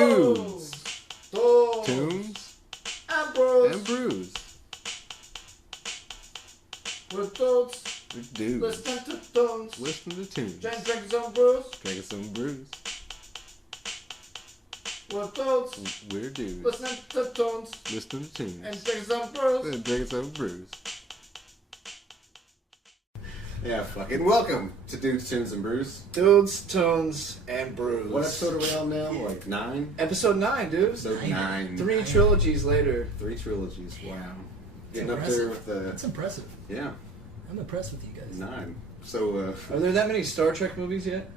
Dudes, tunes, and brews. and brews. We're dudes. We're dudes. Listen to tunes. Listen to tunes. Drinking some brews. Drinking some brews. We're dudes. We're dudes. Listening to tunes. Listening to tunes. And drinking some brews. And drinking some brews. Yeah, fucking welcome to Dudes, Tunes, and Brews. Dudes, tunes, and brews. What episode are we on now? Like 9? Episode 9, dude. Episode 9. 3 trilogies later. 3 trilogies. Wow. Getting Impressive. up there with the... That's impressive. Yeah, I'm impressed with you guys. 9. So, Are there that many Star Trek movies yet?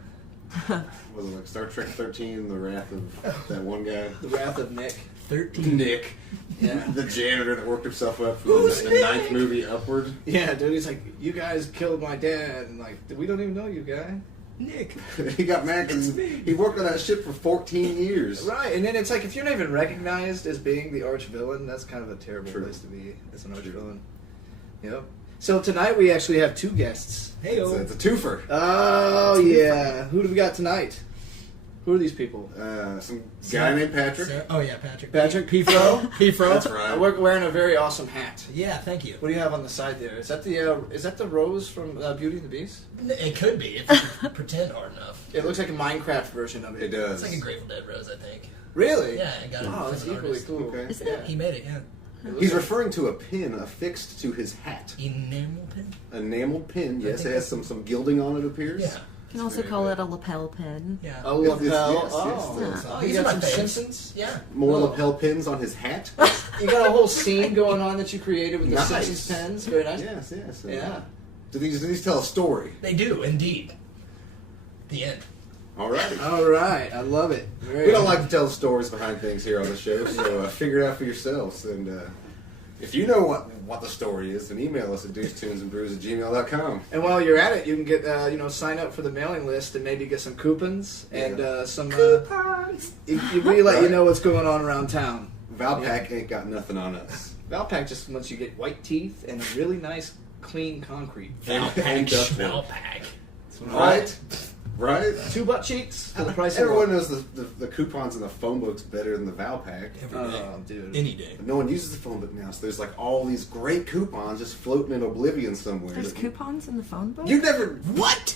was it like Star Trek 13, The Wrath of that one guy? The Wrath of Nick. 13. Nick. Yeah. The janitor that worked himself up from Who's the Nick? 9th movie upward. Yeah, dude, he's like, you guys killed my dad. And like, we don't even know you, guy. Nick. He got mad because he worked on that ship for 14 years. Right, and then it's like, if you're not even recognized as being the arch villain, that's kind of a terrible True. place to be as an arch villain. Yep. So tonight we actually have 2 guests. Hey, It's a twofer. Oh, yeah. Who do we got tonight? Who are these people? Some guy named Patrick. Oh, yeah, Patrick. Patrick? P-Fro. P-Fro. That's right. We're wearing a very awesome hat. Yeah, thank you. What do you have on the side there? Is that the rose from Beauty and the Beast? It could be, if you pretend hard enough. It looks like a Minecraft version of it. It does. It's like a Grateful Dead rose, I think. Really? Yeah, I got it. Oh, from that's an equally artist. cool. Okay. Isn't Yeah. it? He made it, yeah. He's referring to a pin affixed to his hat. Enamel pin? Enameled pin, I yes. think It has some gilding on it, appears. Yeah. You can also Very call good. it a lapel pin. Yeah. A lapel. yes, Oh, yes. oh, These you are got my some faves. Simpsons? Yeah. More Oh. lapel pins on his hat. You got a whole scene going on that you created with the Nice. Simpsons pens. Very nice. Yes, yes. Yeah. Do these tell a story? They do, indeed. The end. All right. All right, I love it. Very We don't like to tell the stories behind things here on the show, so figure it out for yourselves. And if you know what the story is, then email us at dudestunesandbrews@gmail.com. And while you're at it, you can get sign up for the mailing list and maybe get some coupons and some Coupons! we let you know what's going on around town. Valpak ain't got nothing on us. Valpak just lets you get white teeth and a really nice, clean concrete. And Valpak, duckbill. Schmalpak. Right? Right? 2 butt cheeks for the price of Everyone one. knows the coupons in the phone book's better than the Valpak. Every day. Oh, dude. Any day. But no one uses the phone book now, so there's like all these great coupons just floating in oblivion somewhere. There's coupons in the phone book? You never... What?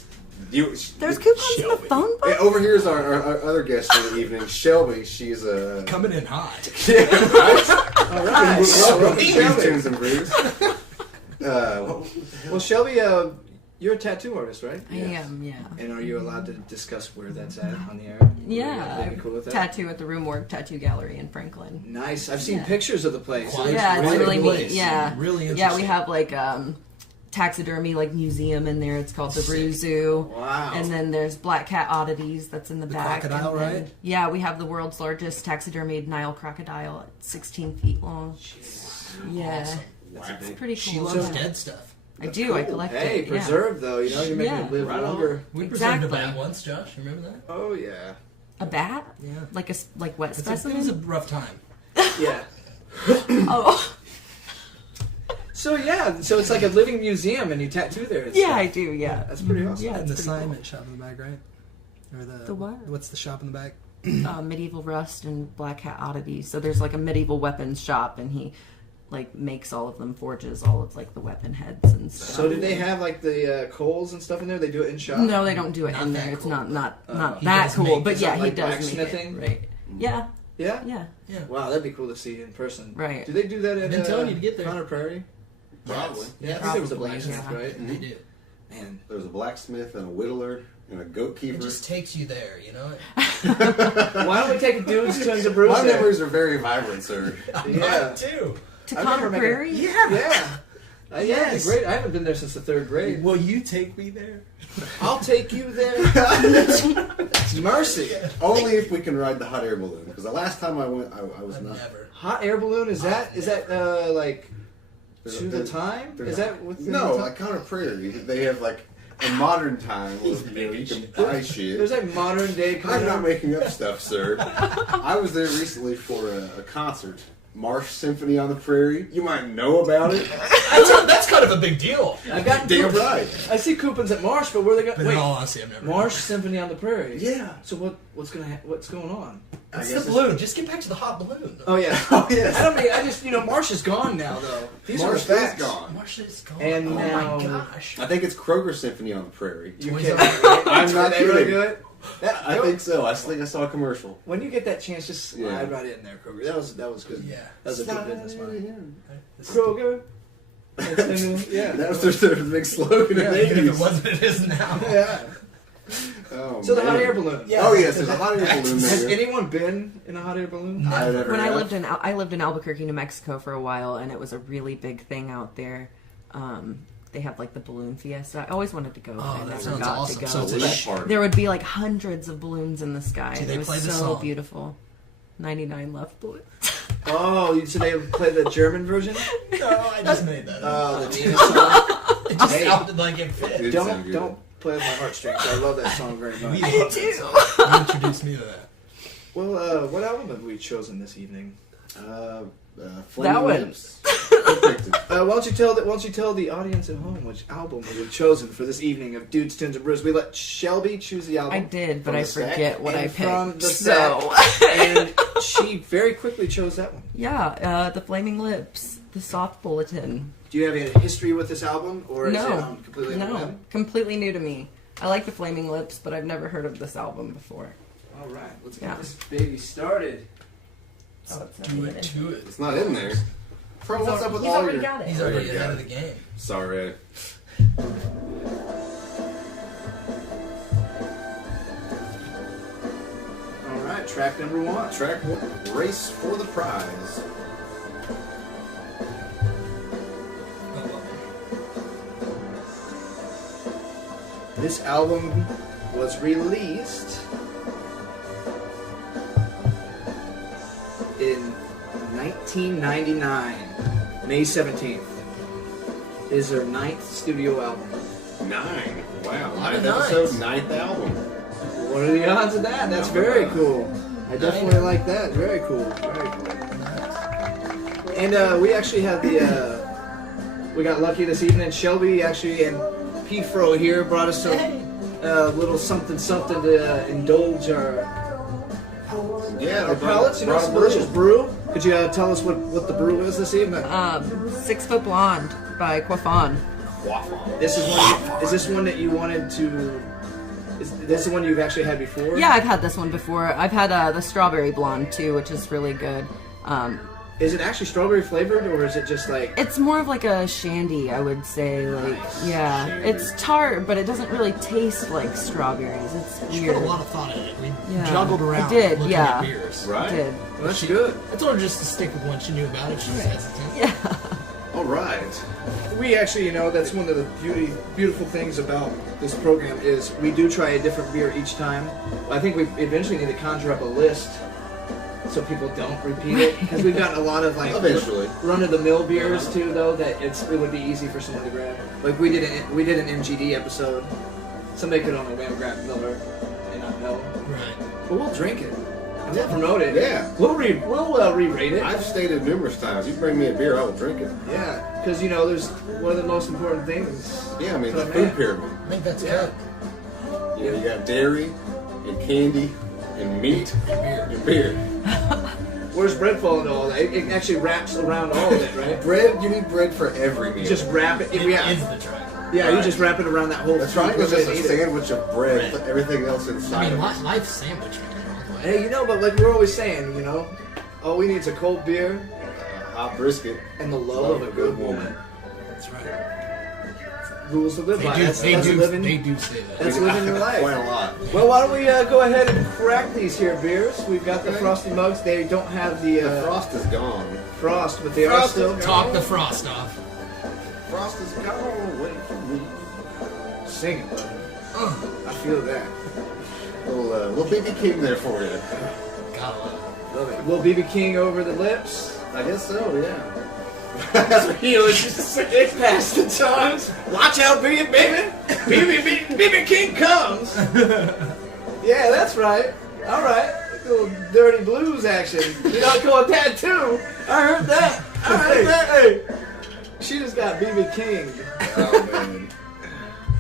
There's coupons in the Shelby. phone Hey, book? over here is our other guest for the evening, Shelby. She's a... Coming in hot. Yeah, right? All right. Welcome to Shelby. Dudes, Tunes, and Brews. Well, Shelby, you're a tattoo artist, right? I am, yeah. And are you allowed to discuss where that's at on the air? Yeah. Would you be cool with that? Tattoo at the Roomwork Tattoo Gallery in Franklin. Nice. I've seen Yeah. pictures of the place. Quite Yeah, it's Really really cool neat. place. Yeah. Really Yeah, we interesting. have like taxidermy like museum in there. It's called the BREWS Zoo. Wow. And then there's Black Cat Oddities that's in the back. crocodile, and then- right? Yeah, we have the world's largest taxidermied Nile crocodile at 16 feet long. Yeah. Awesome. It's pretty She cool. loves Yeah. dead stuff. I do. I collect Hey, it. Yeah. preserved though. You know, you're making Yeah. it live Right on. longer. We preserved a Exactly. bat once, Josh. Remember that? Oh yeah. A bat? Yeah. Like wet It specimen? was a rough time. Yeah. Oh. So yeah, so it's like a living museum, and you tattoo there. and Yeah, stuff. I do. Yeah. That's pretty awesome. Yeah, And it's the pretty assignment shop in the back, right? Or The what? What's the shop in the back? Medieval Rust and Black Hat Oddities. So there's like a medieval weapons shop, and he like makes all of them, forges all of like the weapon heads and stuff. So did they have like the coals and stuff in there? They do it in shop. No, they don't do it Not in that there. It's cool. not He that does cool. make- But is yeah, it he like does make it. blacksmithing? Right. Yeah. Yeah. Yeah. Yeah. Wow, that'd be cool to see in person. Right. Do they do that at I've been telling you to get there. Connor Prairie? Probably. Yeah, I think there was a Probably, blacksmith, yeah. right? They do. Man. There was a blacksmith and a whittler and a goat keeper. It just takes you there, you know? Why don't we take a dude's turns of brews? My there? memories are very vibrant, sir. Yeah. Mine too. To I Connor remember Prairie? Yeah. Yeah. Yeah, it'd Yes. be great. I haven't been there since the 3rd grade. Will you take me there? I'll take you there. Mercy. Only if we can ride the hot air balloon. Because the last time I went, I was not. Never. Hot air balloon, is that like There's to a- the time? there's Is a- that what's No, the time? like Connor Prairie. They have like a modern time where you can buy shit. There's like modern day I'm not kind making up stuff, sir. I was there recently for a concert Marsh Symphony on the Prairie. You might know about it. That's kind of a big deal. I've got Damn right. I see coupons at Marsh, but where they got? But Wait, in all honesty, I've never. Marsh Symphony on the Prairie. Yeah. So what's going on? It's I the guess balloon. Just get back to the hot balloon. Oh yeah. Oh, yes. I just Marsh is gone now though. These Marsh are the is facts. gone. Marsh is gone. And oh now- my gosh. I think it's Kroger Symphony on the Prairie. You Toys kidding R me, Us. right? I'm not They really kidding. do it? I think so. I think I saw a commercial. When you get that chance, just slide Yeah. right in there, Kroger. That was good. Yeah. That was a good Slide business in. mind. This is- Kroger. Yeah. That was their big slogan Yeah, in the Even if 80s. it wasn't, it is now. Yeah. Oh, So the hot man. air balloon. Yeah. Oh, yes, there's a hot air balloon Has there. anyone been in a hot air balloon? I never When I have. lived in Albuquerque, New Mexico for a while, and it was a really big thing out there. They have like the balloon fiesta. I always wanted to go, but Oh, I that never sounds got awesome. to go. So it's a Balloon sh- party. There would be like hundreds of balloons in the sky. Do they It was play the so song? beautiful. 99 left balloons. Oh, so they play the German version? No, I just made that up. The Nina song. It just Hey. sounded like it fit. It sound good. Don't play with my heartstrings. I love that song very much. Me Me love too. that song. You introduced me to that. Well, what album have we chosen this evening? Flaming That one. Lips. Perfect. Why don't you tell the audience at home which album we've chosen for this evening of Dudes, Tunes, and Brews? We let Shelby choose the album. I did, but From I the stack? forget what And I from picked. the So, and she very quickly chose that one. yeah, the Flaming Lips, the Soft Bulletin. Do you have any history with this album, or is it No, completely new? no, completely new to me. I like the Flaming Lips, but I've never heard of this album before. All right, let's Yeah. get this baby started. Oh, it's Do not it in to it. It's not in there. Bro, what's up with He's all already your... got it. He's already Already ahead got of the game. Sorry. All right, track number one. Track one. Race for the prize. This album was released in 1999, May 17th. It is their 9th studio album. 9. Wow. Lot of 9th episode, nines. 9th album. What are the odds of that? That's very cool. I definitely like that. Very cool. Very cool. And we actually had we got lucky this evening. Shelby actually and P-Fro here brought us a little something to indulge our Yeah, they palates. You know, some delicious brew. Could you tell us what the brew is this evening? 6 Foot Blonde by Quaff On. Quaff On. This is one. Is this one that you wanted to? Is this the one you've actually had before? Yeah, I've had this one before. I've had the Strawberry Blonde too, which is really good. Is it actually strawberry flavored, or is it just like? It's more of like a shandy, I would say. Like, Nice. yeah, Shandy. it's tart, but it doesn't really taste like strawberries. It's She weird. put a lot of thought in it. We Yeah. juggled around I did, looking yeah. at beers. I Right? did. Well, that's good. I told her just to stick with one she knew about if she was hesitant. Yeah. All right. We actually, that's one of the beautiful things about this program is we do try a different beer each time. I think we eventually need to conjure up a list so people don't repeat it because we've gotten a lot of like Eventually. run-of-the-mill beers too, though that it would be easy for someone to grab. Like we did an MGD episode. Somebody could on a whim grab Miller and not know, Right. but we'll drink it. And we'll promote it. Yeah. We'll re-rate it. I've stated numerous times, you bring me a beer, I will drink it. Yeah, because there's one of the most important things. Yeah, I mean, For the a food man. pyramid. I think that's Yeah. good. You got dairy, and candy, and meat, Beer. and beer. Where's bread fall into all that? It actually wraps around all of it, right? Bread, you need bread for every meal. You just wrap it. It Yeah, is the triangle. yeah. You Right. just wrap it around that whole. The triangle's food just a and eat it. sandwich of bread, Right. with everything else inside I mean, of it. life sandwich can go all the way. Hey, but like we're always saying, all we need is a cold beer A hot brisket. and the love of a good woman. That's right. Rules to live They by. do, That's they do living. say that. That's living your life. Quite a lot. Well, why don't we go ahead and crack these here beers? We've got the Okay. frosty mugs. They don't have the, The frost is gone. frost, but they are Frost is still gone. Talk the frost off. Frost is gone away from me. singing. I feel that. Little BB King there for you. Gotta love it. Love it. Little BB King over the lips. I guess so, yeah. That's what he was just saying. It's past the times. Watch out, baby, baby. BB King comes. Yeah, that's right. All right. Little dirty blues action. You know, go with that too. I heard that. Hey. She just got BB King. Oh, man.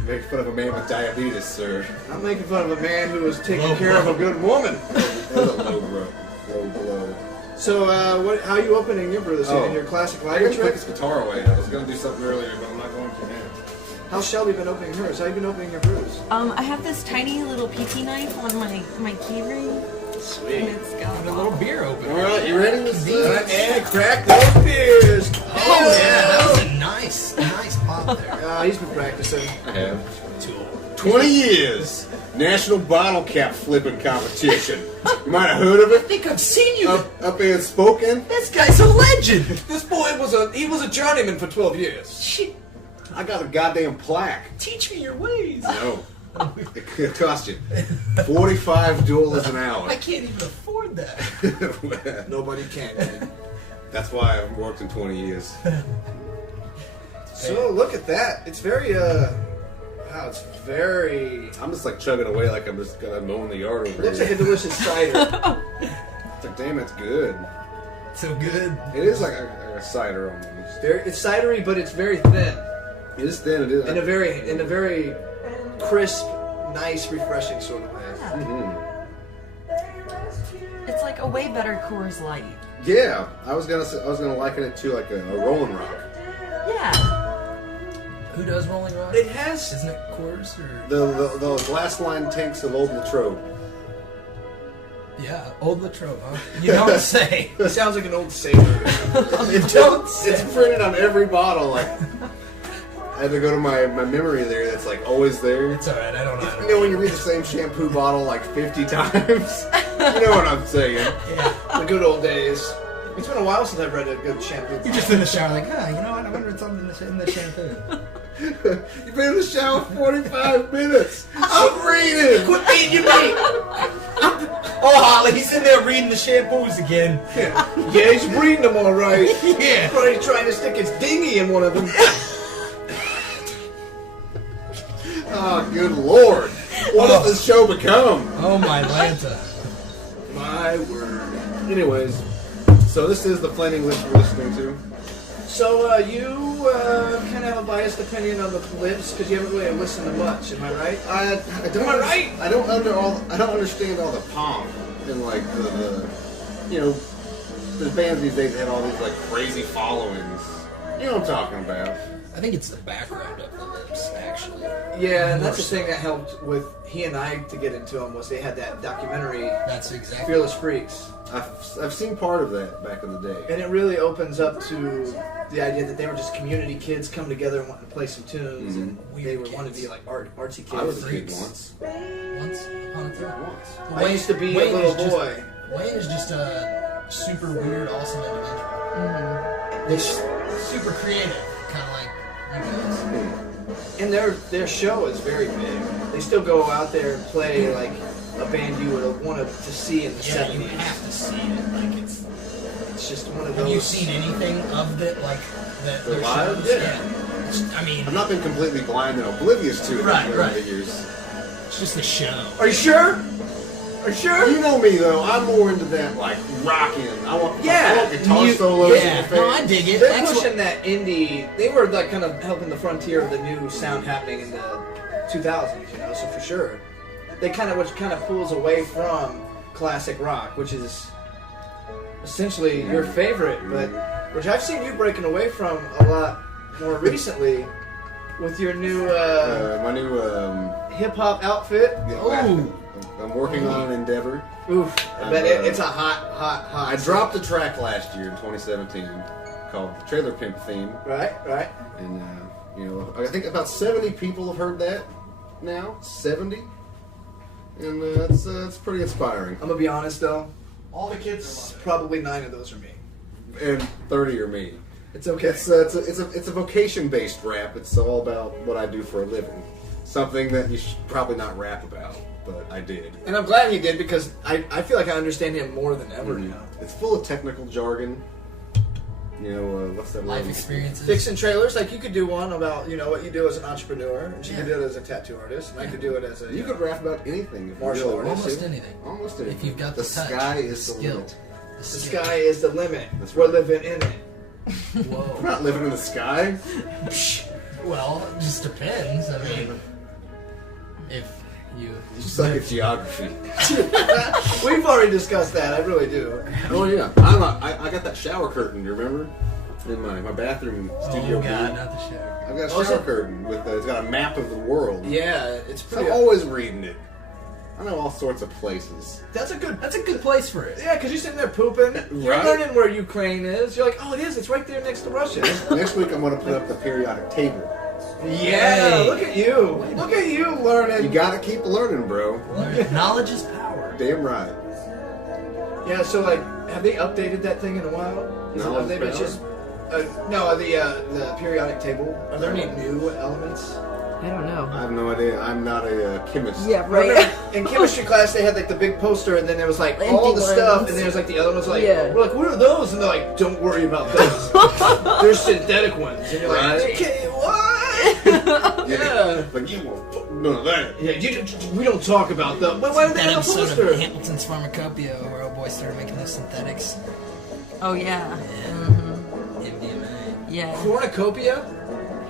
Make fun of a man with diabetes, sir. I'm making fun of a man who was taking care of a good woman. That's a low blow. So, how are you opening your brew this evening? Your classic I lighter gotta put trick? this guitar away. I was gonna do something earlier, but I'm not going to now. How's Shelby been opening hers? How you been opening your brews? I have this tiny little PT knife on my key ring. Sweet. And it's got A little beer opener. All right, you ready? And crack those beers. Oh yeah, that was a nice pop there. He's been practicing. I have. Tool. 20 years. National Bottle Cap Flipping Competition. You might have heard of I it. think I've seen you. Up in Spokane. This guy's a legend. This boy was a journeyman for 12 years. Shit, I got a goddamn plaque. teach me your ways. No. It cost you $45 an hour. I can't even afford that. Nobody can. That's why I haven't worked in 20 years. So look at that. It's very wow, it's very. I'm just like chugging away like I'm just gonna mow in the yard over Looks like a here. delicious cider. It's like, damn, it's good. So good. It is like a cider almost. It's cidery, but it's very thin. It is thin. It is. In a very crisp, nice, refreshing sort of way. Mhm. It's like a way better Coors Light. Yeah, I was gonna liken it to like a Rolling Rock. Yeah. Who does Rolling Rock? It has. Isn't it Coors or? The glass line tanks of Old Latrobe. Yeah, Old Latrobe, huh? You don't say. It sounds like an old sailor. You don't say. It's printed on every bottle. Like I had to go to my memory there. That's like always there. It's alright, I don't know. You know when you read the same shampoo bottle like 50 times? You know what I'm saying. Yeah. The good old days. It's been a while since I've read a good shampoo. You're just in the shower like, you know what, I wonder what's in the shampoo. You've been in the shower 45 minutes. I'm reading. Quit being your mate! Oh, Holly, he's in there reading the shampoos again. Yeah, he's reading them all right. Yeah. Probably trying to stick his dinghy in one of them. Oh, good lord. What has this show become? Oh, my Lanta. My word. Anyways, so this is the Flaming Lips we're listening to. So you kind of have a biased opinion on the lips because you haven't really listened to much. Am I right? I don't. Am I right? I don't understand all the pomp and like the you know, the bands these days have all these like crazy followings. You know what I'm talking about? I think it's the background of the lips, actually. Yeah, and that's the thing that helped with he and I to get into them was they had that documentary That's exactly. Fearless Freaks, I've seen part of that back in the day. and it really opens up to the idea that they were just community kids coming together and wanting to play some tunes, and they Weird were wanting to kids. be like artsy kids. I was a kid Freaks. once. Once upon a time. Once. I used to be a Wayne little is just- boy. Wayne is just a super weird, awesome individual. It's super creative, kind of like you guys. And their show is very big. They still go out there and play like a band you would want to see in the Yeah, you 70s. have to see it. Like it's. It's just one of Have those. you seen anything of it, like their live? shows? Yeah. It's- I mean, I've not been completely blind and oblivious to it Right, over right. the years. it's just a show. Are you sure? Are you sure? You know me though. I'm more into that like rocking. I want guitar you- solos. Yeah, in the no, I face. dig it. They're That's pushing that indie. They were like kind of helping the frontier of the new sound happening in the 2000s, you know. So for sure, they which kind of pulls away from classic rock, which is essentially your favorite, but which I've seen you breaking away from a lot more recently with your new My new hip hop outfit. Ooh. I'm working on an endeavor. Oof! I bet it's a hot. I dropped a track last year in 2017 called the Trailer Pimp Theme, Right. and you know I think about 70 people have heard that now. 70, and it's pretty inspiring. I'm gonna be honest though. All the kids, probably 9 of those are me. And 30 are me. It's okay. It's a vocation-based rap. It's all about what I do for a living. Something that you should probably not rap about, but I did. And I'm glad he did because I feel like I understand him more than ever now. It's full of technical jargon. You know, what's that Life word? experiences. Fixing trailers, like you could do one about, you know, what you do as an entrepreneur, and she could do it as a tattoo artist, and I could do it as a You could rap about anything. If Martial you really artist. want Almost to. anything. Almost anything. If you've got the the touch, sky the is the skill. limit. The sky is the limit. That's We're right. living in it. We're Whoa. not living in the sky. Well, it just depends. I mean, if you You suck at geography. We've already discussed that. I really do. Oh yeah, I got that shower curtain. You remember? In my bathroom studio. Oh God, room. not the shower. I've got a Oh, is shower it? curtain with it's got a map of the world. Yeah, it's So pretty. I'm always reading it. I know all sorts of places. That's a good. That's a good place for it. Yeah, because you're sitting there pooping. You're Right. learning where Ukraine is. You're like, oh, it is. It's right there next to Russia. Next week I'm going to put up the periodic table. Yeah, Hey. look at you. Look at you learning. You got to keep learning, bro. Knowledge is power. Damn right. Yeah, so like, have they updated that thing in a while? No, Have they it's been just no the periodic table? Are there any new elements? I don't know. I have no idea. I'm not a chemist. Yeah, Remember, right. in chemistry class, they had like the big poster, and then there was like Empty all the stuff, ones. and then there's like the other ones. Like, Yeah. we're like, what are those? And they're like, don't worry about those. They're synthetic ones. And you're like, Right. okay, what? Yeah. But you won't fuck none of that. Yeah, we don't talk about them. But why did they That have a episode poster? of Hamilton's Pharmacopoeia where old boy started making those synthetics. Oh yeah. MDMA. Yeah. Cornucopia?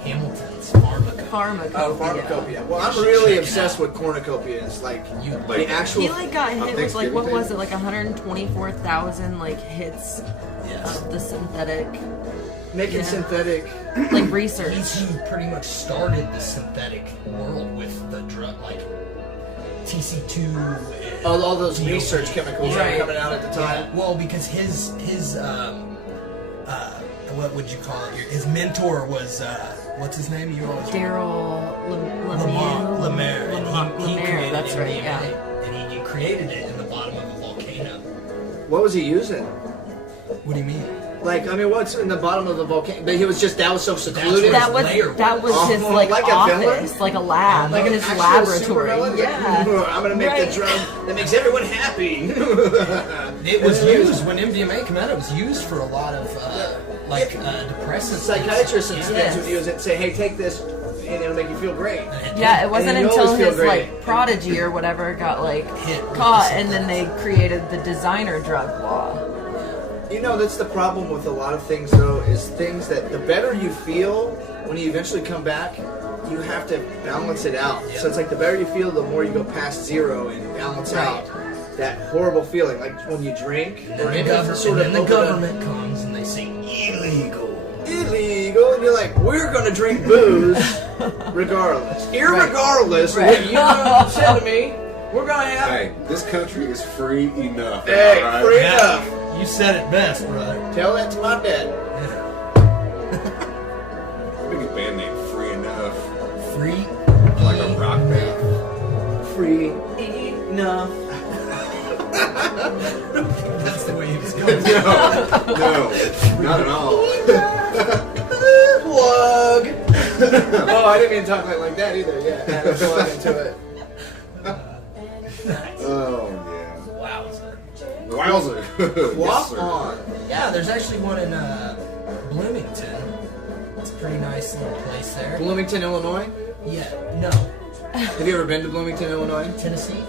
Hamilton's Pharmacopoeia. Pharmacopoeia. Oh, pharmacopoia. Well, I'm should really check it obsessed out. with cornucopias. Like, You the like- actual. He like got hit with like what Thanksgiving was Day? it, like 124,000 like hits Yes. of the synthetic making yeah. synthetic. like research. He's who pretty much started the synthetic world with the drug, like TC2. And All those DOA. research chemicals that Right. were coming out at the time. Yeah, well, because his what would you call it? His mentor was what's his name? You always Daryl Lemaire, and he created that's MDMA, right. Yeah. and he created it in the bottom of a volcano. What was he using? What do you mean? Like, I mean, what's in the bottom of the volcano? But he was just, that was so secluded. That's That was layer his Oh, like like a office, villain? like a lab, Like like an his actual laboratory. supervillain? Yeah. I'm gonna make Right. the drug that makes everyone happy. It was used when MDMA came out. It was used for a lot of depressants. Psychiatrists and Yeah. students would use it and say, hey, take this, and it'll make you feel great. Yeah, it wasn't And you until always feel his great. like prodigy or whatever got like Hit with caught, the and then they created the designer drug law. You know, that's the problem with a lot of things, though, is things that the better you feel when you eventually come back, you have to balance it out. Yeah. So it's like the better you feel, the more you go past zero and balance out that horrible feeling. Like when you drink, or And any the over government comes and they say illegal. illegal, and you're like, we're gonna drink booze regardless. Irregardless of what you said to me, we're gonna have Hey, this country is free enough. Hey, all right? free enough. You said it best, brother. Tell that to my dad. Big a band name, Free Enough. Free. Like a rock band. Free enough. That's the way he was going. No, not at all. Plug. Oh, I didn't mean to talk like that either. Yeah, add a plug into it. Oh, yeah. Wowzer. Wowzer. Quaff Yes, sir. On. Yeah, there's actually one in Bloomington. It's a pretty nice little place there. Bloomington, Illinois. Yeah, no. Have you ever been to Bloomington, Illinois? Tennessee?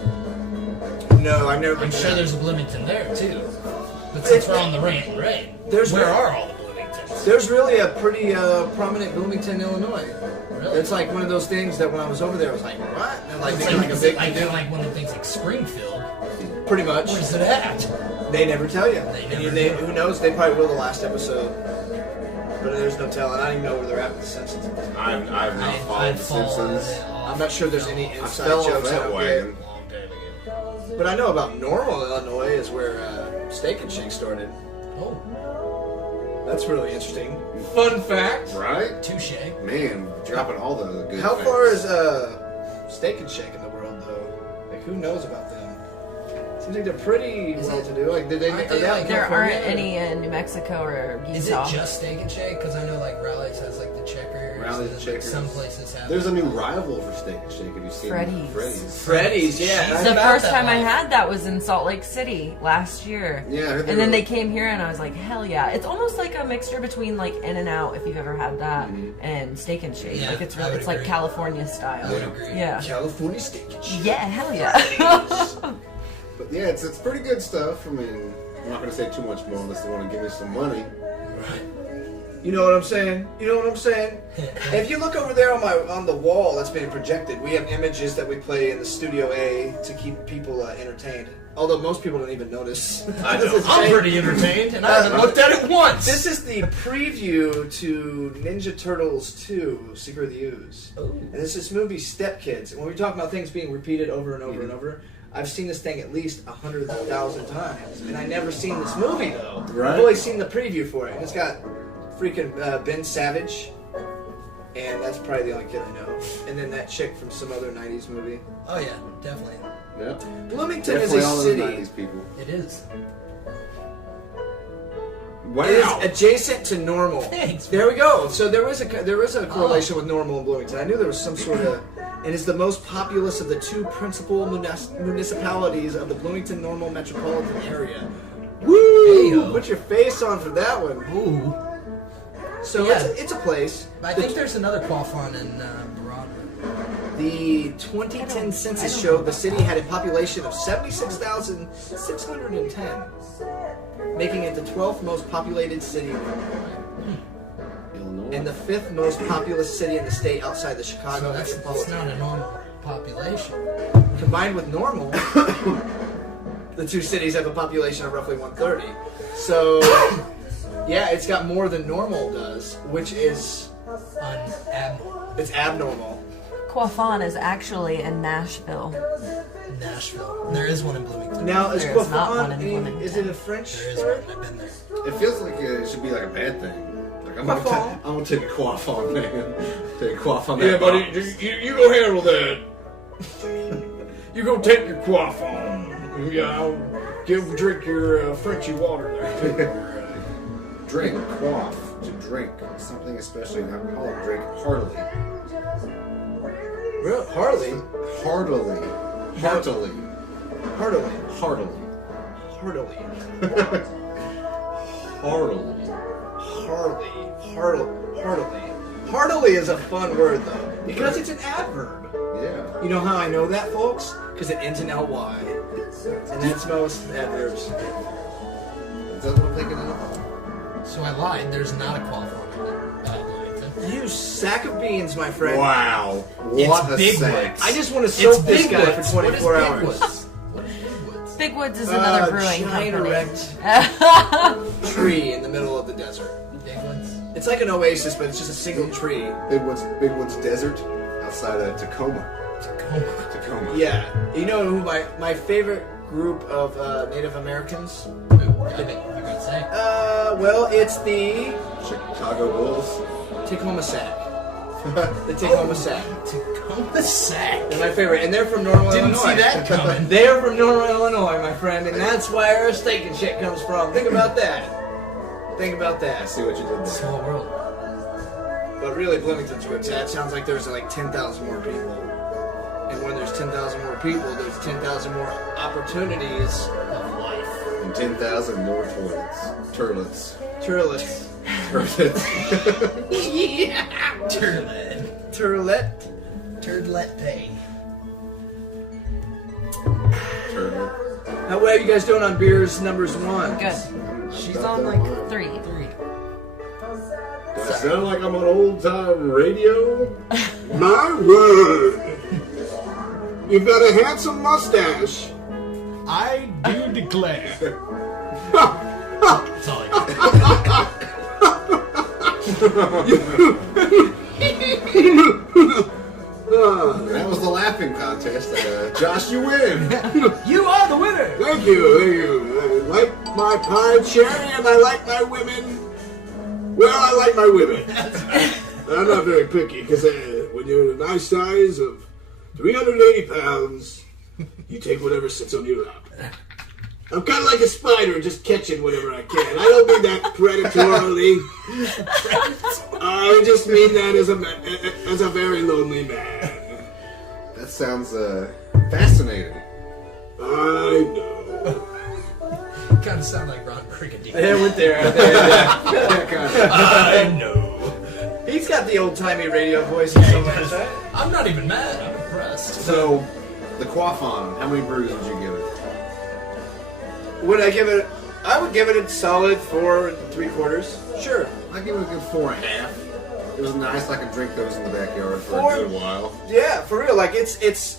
No, I've never been. I'm sure there's a Bloomington there, too. But since we're on the rant and rave, There's where no- are all the Bloomingtons? There's really a pretty prominent Bloomington, Illinois. Really? It's like one of those things that when I was over there, I was like, what? And like, It's they got like a is big it like, like one of the things like Springfield. pretty much. Where's it at? They never tell you. They And never they, do. who knows? They probably will the last episode. But there's no telling. I don't even know where they're at with The Simpsons. I've not followed I'd The fall Simpsons. I'm not sure there's any I inside fell off jokes I that don't wagon. get. But I know about Normal, Illinois is where Steak and Shake started. Oh, That's really interesting. Fun fact. Right? touche. Man, dropping all the good How facts. far is Steak and Shake in the world, though? Like, who knows about them? Seems like they're pretty well to do. Like, did they? Aren't Are they, they out like, in There California, aren't or- any in New Mexico or Utah. Is it just Steak and Shake? Because I know like Rally's has like the Checkers. Rally's and, Checkers. Like, some places have. There's a new rival for Steak and Shake. Have you seen Freddy's. Freddy's, yeah. The about first that time I life. had that was in Salt Lake City last year. Yeah, I heard And then were- they came here and I was like, hell yeah. It's almost like a mixture between like In-N-Out, if you've ever had that, and Steak and Shake. Yeah, like it's I really, would it's like agree. California style. I would agree. Yeah. California Steak and Shake. Yeah, hell yeah. But yeah, it's pretty good stuff. I mean, I'm not going to say too much more unless they want to give me some money. Right. You know what I'm saying? You know what I'm saying? If you look over there on the wall that's being projected, we have images that we play in the Studio A to keep people entertained. Although most people don't even notice. I know. I'm pretty entertained, and I haven't looked at it once. This is the preview to Ninja Turtles 2: Secret of the Ooze. And this is movie Step Kids. And when we talk about things being repeated over and over and over, I've seen this thing at least 100,000 times. And I've never seen this movie, though. Right. I've only seen the preview for it. And it's got freaking Ben Savage. And that's probably the only kid I know. And then that chick from some other 90s movie. Oh yeah, definitely. Yep. Bloomington Definitely is a all city. of the 90s people. It is. Wow. It is adjacent to Normal. Thanks. There we go. So there was a correlation with Normal and Bloomington. I knew there was some sort of, and it's the most populous of the two principal municipalities of the Bloomington Normal metropolitan area. Woo! Heyo. Put your face on for that one. Ooh. So Yeah. it's a place. I think there's another Quaff On in Broadway. The 2010 census showed the city had a population of 76,610, making it the 12th most populated city in Illinois, Illinois. and the 5th most populous city in the state outside the Chicago So that's metropolitan. not a normal population. Combined with Normal, the two cities have a population of roughly 130. So, yeah, it's got more than Normal does, which is Abnormal. it's abnormal. Quaff On is actually in Nashville. Nashville. There is one in Bloomington. Now, is There is Quaff not On one in Bloomington. is it a French There is word? one. I've been there. It feels like it should be like a bad thing. Like I'm gonna take a quaff on, man. Take a quaff on that. Yeah, buddy, box. you go handle that. You go take your quaff on. Yeah, I'll drink your Frenchy water there. Drink, quaff, to drink. Something especially an alcoholic drink heartily. Real Harley, Heartily. Heartily. heartily, Heartily. heartily, Heartily. heartily. Heartily is a fun word though, because it's an adverb. Yeah. You know how I know that, folks? Because it ends in ly, and that's most adverbs. Is that what I'm thinking of? So I lied. There's not a Quaff On in Bloomington. You sack of beans, my friend. Wow. It's What a big sack. words. I just want to soak this Big guy Woods. for What 24 is hours. Big Woods? What is Big Woods? Big Woods is another brewing giant company. erect tree in the middle of the desert. Big Woods. It's like an oasis, but it's just a single tree. Big Woods Desert outside of Tacoma. Tacoma. Yeah. You know who my favorite group of Native Americans? Ooh, I think you're gonna say. Well, it's the Chicago Bulls. Tacoma Sack. The Tacoma Sack. Tacoma Sack. They're my favorite, and they're from Normal, Didn't Illinois. see that coming. They're from Normal, Illinois, my friend, and that's where our steak and shit comes from. Think about that. Think about I that. see what you did there. Small world. But really, Bloomington's where it's at. Sounds like there's like 10,000 more people. And when there's 10,000 more people, there's 10,000 more opportunities of life. And 10,000 more toilets. Turlets. Turlets. Turlets. Yeah. Turlet. Turlet. Turlet Bay. Turtle. How well are you guys doing on beers numbers 1? Good. She's on like 3. Do I sound like I'm on old time radio? My word. You've got a handsome mustache. I do declare. That's all I got. That was the laughing contest. Josh, you win. You are the winner. Thank you. I like my pie cherry and I like my women. Well, I like my women. I'm not very picky because when you're a nice size of 380 pounds You take whatever sits on your lap. I'm kind of like a spider, just catching whatever I can. I don't mean that predatorily. I just mean that as a very lonely man. That sounds fascinating. I know. Kind of sound like Ron Crickety. Yeah, went there. I know. He's got the old-timey radio voice and so much, right? I'm not even mad. I'm impressed. So, the Quaff On, how many brews would you give it? Would I give it... I would give it a solid 4 3/4. Sure. I'd give it a good 4.5. It was nice. I could drink those in the backyard for a good while. Yeah, for real. Like, it hits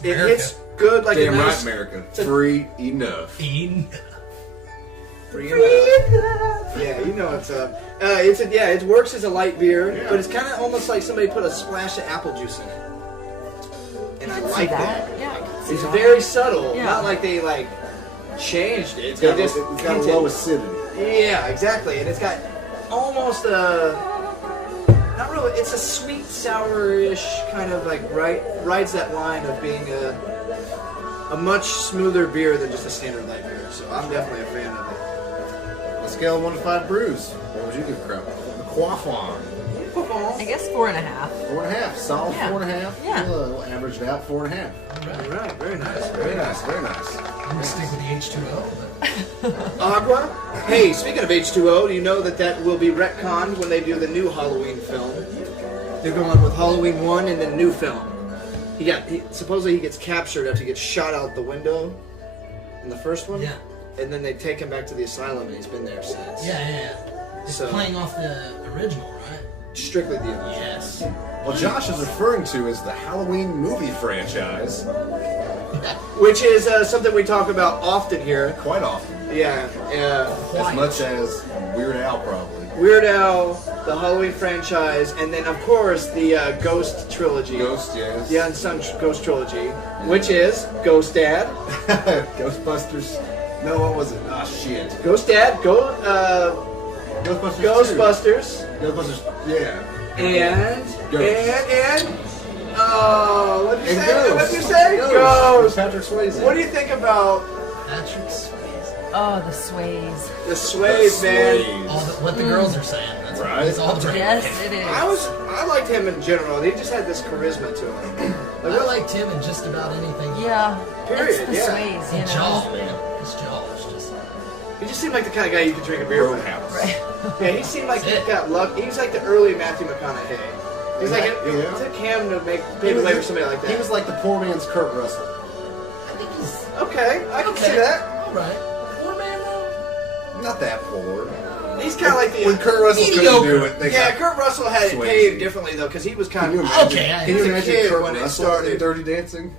good. Like Damn a right, nice... America. Free enough. Free enough. Yeah, you know what's up. It works as a light beer, but it's kind of almost like somebody put a splash of apple juice in it. And I like that. Yeah, I can see It's that. very subtle. Yeah. Not like they like changed it. It's got a hinted. low acidity. Yeah, exactly. And it's got almost a not really. It's a sweet sourish kind of like rides that line of being a much smoother beer than just a standard light beer. So I'm definitely a fan of it. On a scale of 1 to 5 brews, what would you give Crap? The Quaff On. I guess 4.5. 4.5. Solid Yeah. 4.5. Yeah. We'll average it out 4.5. All right, very nice. Very nice. Very nice. I'm gonna stick with the H2O. Agua? Hey, speaking of H2O, do you know that will be retconned when they do the new Halloween film? They're going with Halloween 1 and the new film. Supposedly he gets captured after he gets shot out the window in the first one. Yeah. And then they take him back to the asylum and he's been there since. Yeah. It's So- playing off the original, right? Strictly the original. Yes. What Josh is referring to is the Halloween movie franchise. Which is something we talk about often here. Quite often. Yeah. As much as Weird Al, probably. Weird Al, the Halloween franchise, and then of course the Ghost trilogy. Ghost, yes. The Unsung Ghost trilogy, which is Ghost Dad, Ghostbusters. No, what was it? Ah, shit. Ghost Dad, Ghostbusters. Ghostbusters, 2. Ghostbusters. Yeah. and what did you And say? Ghost. What did you say? Ghost. Ghost. Patrick Swayze. What do you think about Patrick Swayze. Oh, the sways. the Sways, man? What the girls are saying. That's Right. It's all great. Yes, it is. I liked him in general. He just had this charisma to him. I liked him in just about anything. Yeah. Period, It's the yeah. sways, you His know. jaw, man. His jaw is just. He just seemed like the kind of guy you could drink a beer with. Roadhouse. Right. Yeah, he seemed like he That's it. got luck. He was like the early Matthew McConaughey. He was like it Yeah. took him to pave the way for somebody like that. He was like the poor man's Kurt Russell. I think he's okay. I can see that. all right. Poor man though. Not that poor. He's kind of like When the. Kurt Russell couldn't Mediocre. do it, they Yeah, got... Kurt Russell had it Swayze. paved differently though, because he was kind Can you of. imagine, Okay, can you As a imagine kid Kurt when it Russell started. in Dirty Dancing?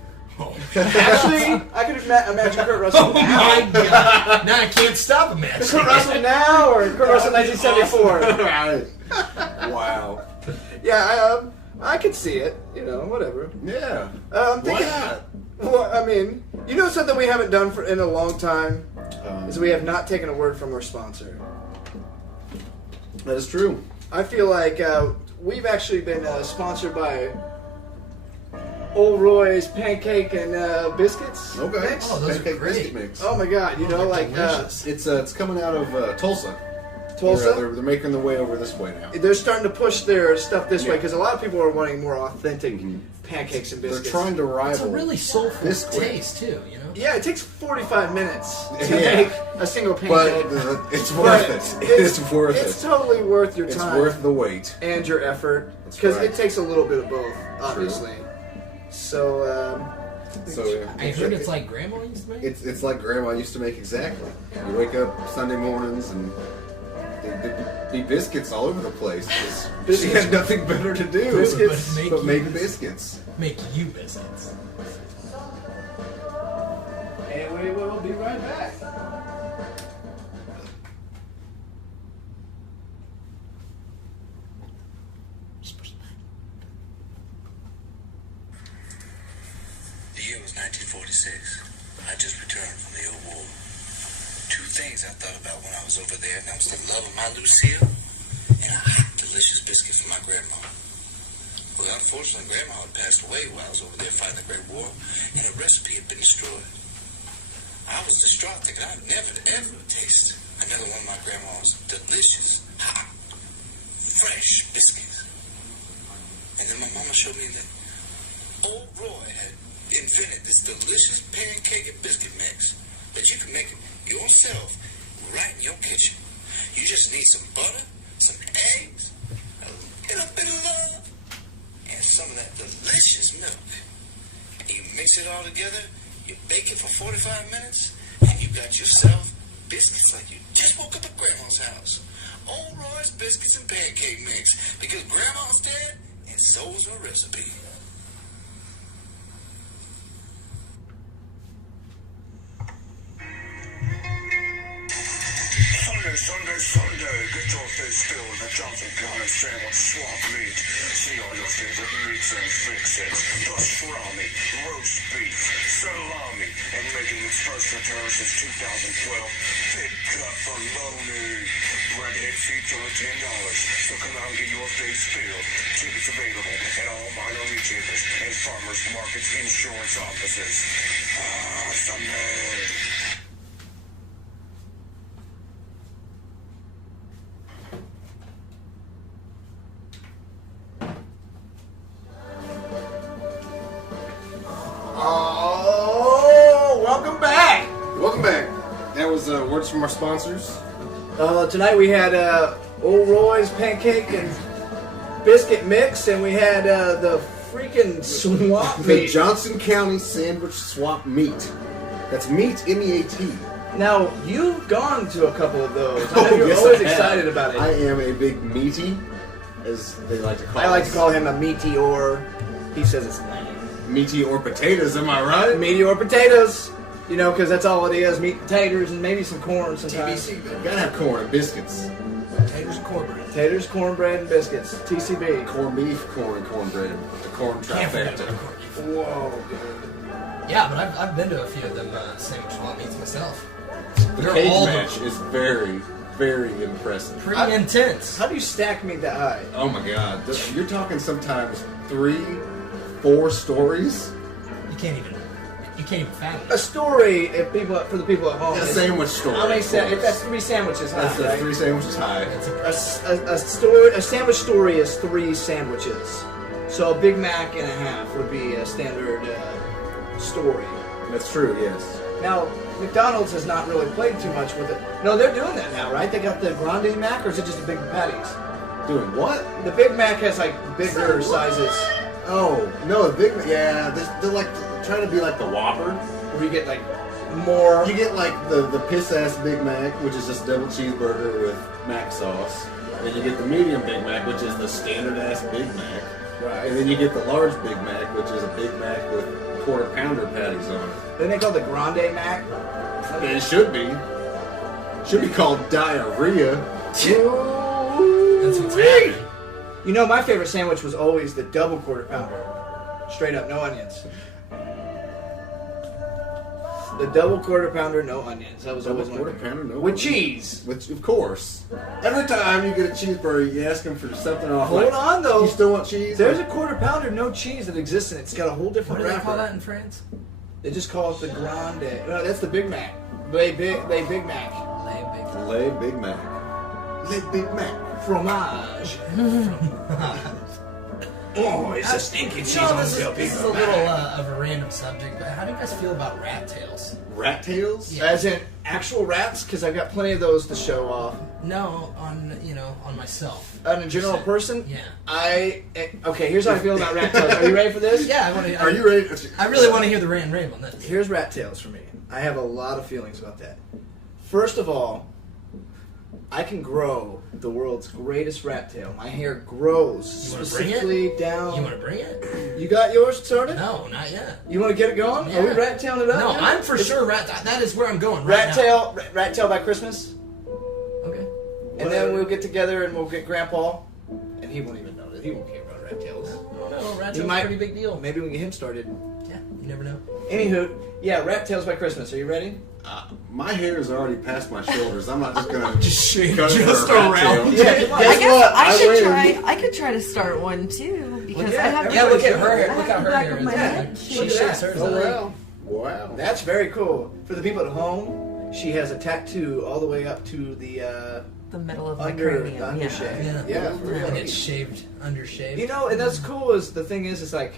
Actually, I could imagine Kurt Russell Oh now. my god! Now I can't stop him, man. Kurt Russell now or Kurt Russell 1974? Wow. Yeah, I could see it. You know, whatever. Yeah. I'm thinking. Why not? Well, I mean, you know something we haven't done in a long time is we have not taken a word from our sponsor. That is true. I feel like we've actually been sponsored by Old Roy's pancake and biscuits. Okay. mix. Oh, those are Pancake great. biscuit mix. Oh my God! You know, they're like delicious. It's coming out of Tulsa. Tulsa. They're making their way over this way now. They're starting to push their stuff this way Yeah. because a lot of people are wanting more authentic pancakes and They're biscuits. trying to rival. It's a really soulful Biscuit. taste too, you know. Yeah, it takes 45 minutes to Yeah. make a single but pancake. it's worth But it. It's worth It's it. totally worth your It's time. worth the wait. and your effort That's because right. it takes a little bit of both, obviously. So, So yeah. I heard it's like grandma used to make. It's like Grandma used to make exactly. You wake up Sunday mornings and there'd be biscuits all over the place. 'Cause She Biscuits. had nothing better to do Biscuits. but make biscuits. Make you biscuits. and we will be right back. The year was 1946. I just returned from the old war. Two things I thought about when I was over there, and that was the love of my Lucille and a hot, delicious biscuit from my grandma. Well, unfortunately, Grandma had passed away while I was over there fighting the Great War, and her recipe had been destroyed. I was distraught, thinking I'd never ever taste another one of my grandma's delicious, hot, fresh biscuits. And then my mama showed me that old Roy had invented this delicious pancake and biscuit mix that you can make yourself right in your kitchen. You just need some butter, some eggs, a little bit of love, and some of that delicious milk. And you mix it all together, you bake it for 45 minutes, and you got yourself biscuits like you just woke up at Grandma's house. Old Roy's Biscuits and Pancake Mix, because Grandma's dead, and so's her recipe. Sunday, get your face filled with Johnson County sandwich swap meat. See all your favorite meats and fixins. Pastrami, roast beef, salami, and making its first return since 2012, Big Cut Bologna. Redhead feet are $10, so come out and get your face filled. Tickets available at all minor retailers and farmers markets, insurance offices. Sunday. Welcome back. That was words from our sponsors. Tonight we had Old Roy's pancake and biscuit mix, and we had the freaking swap The meat. Johnson County Sandwich Swap Meat. That's meat, M-E-A-T. Now, you've gone to a couple of those. I know you're yes, always I have. excited about it. I am a big meaty, as they like to call it. I like to call him a meteor. He says it's lame. Meaty or potatoes, am I right? Meteor potatoes. You know, because that's all it is. Meat, potatoes, and maybe some corn sometimes. TBC, baby. Gotta have corn and biscuits. Taters and cornbread. Taters, cornbread, and biscuits. TCB. Corned beef, corn, cornbread. The corn Can't forget trifecta. about corned beef. Whoa, dude. Yeah, but I've been to a few of them sandwich swap meets myself. The They're cage all match is very, very impressive. pretty intense. How do you stack meat that high? Oh my god. You're talking sometimes 3, 4 stories. You can't even fathom A it. story, for the people at home. A is- sandwich story. How many of course. that's 3 sandwiches high, That's right? 3 sandwiches high. A sandwich story is 3 sandwiches. So a Big Mac and a half would be a standard story. That's true, yes. Now, McDonald's has not really played too much with it. No, they're doing that now, right? They got the Grande Mac, or is it just the big patties? Doing what? The Big Mac has like bigger sizes, Oh, no, the Big Mac. Yeah, they're like trying to be like the Whopper. where you get like more. You get like the piss ass Big Mac, which is just a double cheeseburger with Mac sauce. Then you get the medium Big Mac, which is the standard ass Big Mac. Right. And then you get the large Big Mac, which is a Big Mac with quarter pounder patties on it. Then they call it the Grande Mac. It should be. Should be called diarrhea. That's what's happening. You know, my favorite sandwich was always the double quarter pounder. Straight up, no onions. The double quarter pounder, no onions. That was Double always my quarter favorite. pounder, no With onions. cheese. Which, of course. Every time you get a cheeseburger, you ask them for something off. Hold like, on, though. You still want cheese? There's a quarter pounder, no cheese that exists, and it's got a whole What different do they wrapper. call that in France? They just call it the Grande. No, that's the Big Mac. They Big Mac. Lay Big Mac. Lay Big Mac. Fromage. Oh, it's a stinky cheese on This the is a little of a random subject, but how do you guys feel about rat tails? Rat tails? Yeah. As in actual rats, because I've got plenty of those to show off. No, on myself. On a general person, Yeah. Okay, here's how I feel about rat tails. Are you ready for this? Yeah, I want to. Are you ready? I really want to hear the rant and rave on this. Here's rat tails for me. I have a lot of feelings about that. First of all, I can grow the world's greatest rat tail. My hair grows You wanna bring it? specifically down. You want to bring it? You got yours started? No, not yet. You want to get it going? Yeah. Are we rat tailing it up? No, now? I'm for sure rat. That is where I'm going. Right Rat now. tail, rat tail by Christmas, Okay. and then we'll get together and we'll get Grandpa, and he won't even know that. He won't care about rat tails. No, rat He tail's might- a pretty big deal. Maybe we can get him started. Yeah. You never know. Anywho, yeah, Rat Tails by Christmas. Are you ready? My hair is already past my shoulders. I'm not just gonna Just shave cut just for a rat around. tail. Yeah, I guess I should win. try. I could try to start one too because I have. Yeah, look at her I hair. have Look how the her back hair of is. my Yeah. head. She Look at shapes that. hers. Oh, up. wow. Wow. That's very cool. For the people at home, she has a tattoo all the way up to the The middle of my under cranium. the undershave. Yeah. Yeah, for real. And it's shaved, undershaved. You know, and that's cool. Is the thing is, it's like,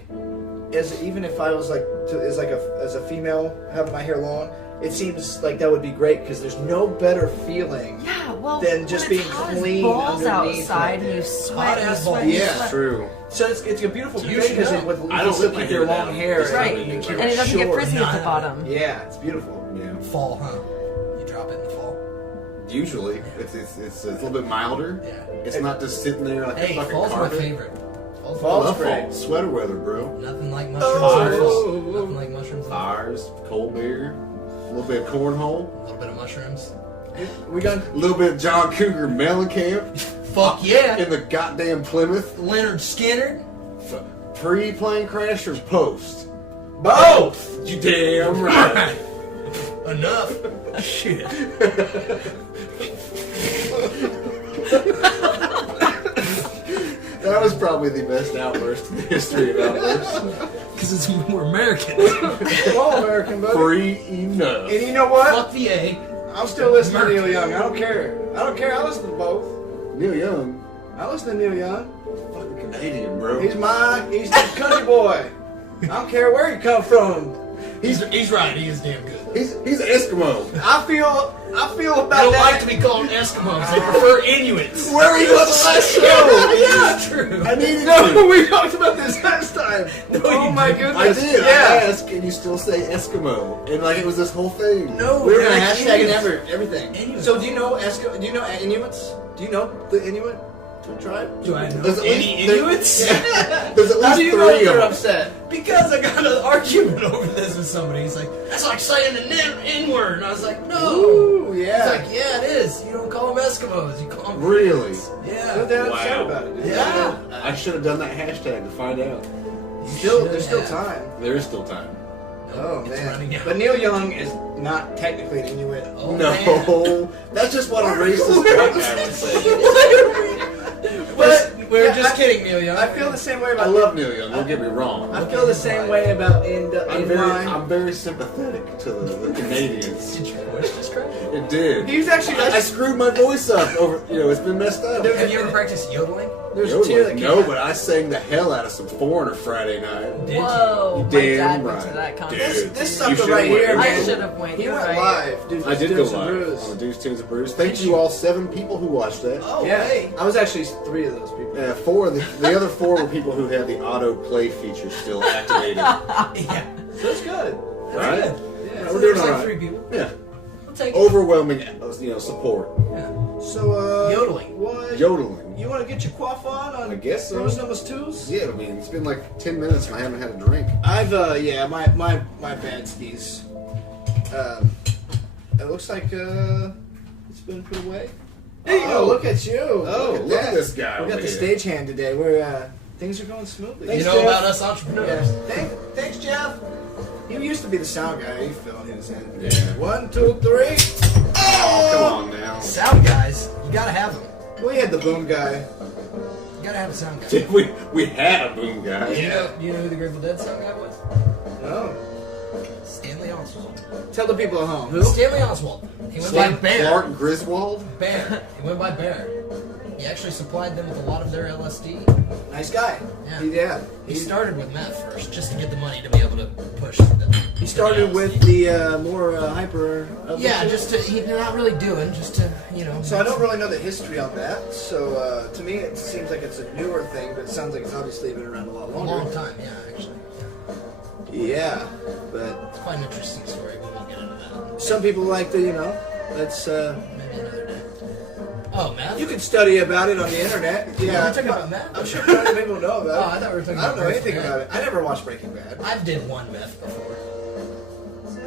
even if I was like, as a female having my hair long, it seems like that would be great because there's no better feeling. Yeah, well, Then just when it's being hot as clean balls underneath outside, right and you there. sweat, Hot and you as sweat, balls. and you Yeah, sweat. True. So it's a beautiful You thing should because know. it with I don't just let with my your hair long down. hair, It's Right, not keep short. and it doesn't get short. frizzy at the bottom. Yeah, it's beautiful. Yeah. Fall, huh? You drop it in the fall. Usually, it's a little bit milder. Yeah. It's not just sitting there like Hey, a fucking fall's my carpet. favorite. I Fall's love great. fall. Sweater weather, bro. Nothing like mushrooms. Fires. Nothing like mushrooms. Fires, cold beer, a little bit of cornhole, A little bit of mushrooms. We got a little bit of John Cougar Mellencamp Fuck yeah! in the goddamn Plymouth. Leonard Skinner. Pre-plane crash or post? both. You damn right. Enough. Shit. That was probably the best outburst in the history of outbursts. Because we're American. All American, buddy. Free enough. And you know what? Fuck the A. I'm still listening to Neil Young. I don't care. I don't care. I listen to both. Neil Young, I listen to Neil Young. fucking Canadian, bro. He's the country boy. I don't care where you come from. He's right. He is damn good. He's an Eskimo. I feel I about don't that. like to be called Eskimos. They prefer Inuits. Where were you on the last show? Yeah, true. I needed No, to. we talked about this last time. Oh my goodness. I did. Yeah. I asked, can you still say Eskimo? And like it was this whole thing. No, We were we're gonna like hashtag Inuits. everything. Inuits. So do you know Do you know Inuits? Do you know the Inuit tribe? Do I know There's at any least- Inuits? There's at How least do you know three they're of them. upset? Because I got an argument over this with somebody. He's like, that's like saying an N-word. And I was like, no. Ooh, He's yeah. like, yeah, it is. You don't call them Eskimos. You call them Really? Inuits. What Yeah. the hell Wow. upset about it? Dude? Yeah. I should have done that hashtag to find out. There's still time. There is still time. Oh It's man. running out. But Neil Young is not technically an Inuit. Oh, No, man. that's just what a racist white guy would say. But We're yeah, just kidding, Neil Young. I feel the same way I about love Neil Young. Don't get me wrong. I feel the same way about I'm very sympathetic to the Canadians. Did your voice just crack? It did. He's actually I screwed my voice up over. It's been messed up. Have you ever practiced yodeling? there's a Yodeling. tear that came No, out. but I sang the hell out of some Foreigner Friday night. Did Whoa, You my damn dad right. went to that concert. Dude, This you sucker should've right went. here, I man. should have went. He You're went right. live. Dude, I did go Dudes and live Brews. on the Deuce Tunes and Brews. Thank you all 7 people who watched that. Oh, Yeah, hey. I was actually 3 of those people. 4 of the other 4 were people who had the auto play feature still activated. Yeah. So that's good. Right? Good. Yeah. So we're there's doing like all right. 3 people. Yeah. I'll take it. Overwhelming, support. Yeah. So Yodeling. What? Yodeling. You want to get your quaff on? I guess so. Brews Numbers 2s? Yeah, I mean, it's been like 10 minutes and I haven't had a drink. I've my bad skis. It looks like it's been put away. Oh, look at you! Oh, look at this guy We got over the here. stagehand today. Where things are going smoothly. You Thanks, know Jeff. about us entrepreneurs. Yeah. Thanks, Jeff. You used to be the sound guy. You fell in his hand. Yeah. 1, 2, 3. Oh, come on now. Sound guys, you gotta have them. We had the boom guy. You gotta have a sound guy. We had a boom guy. You know who the Grateful Dead sound guy was? No. Stanley Oswald. Tell the people at home. Who? Stanley Oswald. He went by Bear. Clark Griswold? Bear. He went by Bear. He actually supplied them with a lot of their LSD. Nice guy. Yeah. He started with meth first, just to get the money to be able to push them. He started with the more hyper. Yeah, just to, he's not really doing, just to, So I don't really know the history on that. So to me, it seems like it's a newer thing, but it sounds like it's obviously been around a lot a longer. long time, yeah, actually. Yeah, but It's quite an interesting story, but we'll get into that. some people like to, that's. Maybe another day. Oh, meth? You can study about it on the internet. Yeah, We're talking about meth? I'm sure plenty of people know Oh, about I it. thought we were talking I don't about know anything Breaking about it. Bad. I never watched Breaking Bad. I've did one meth before.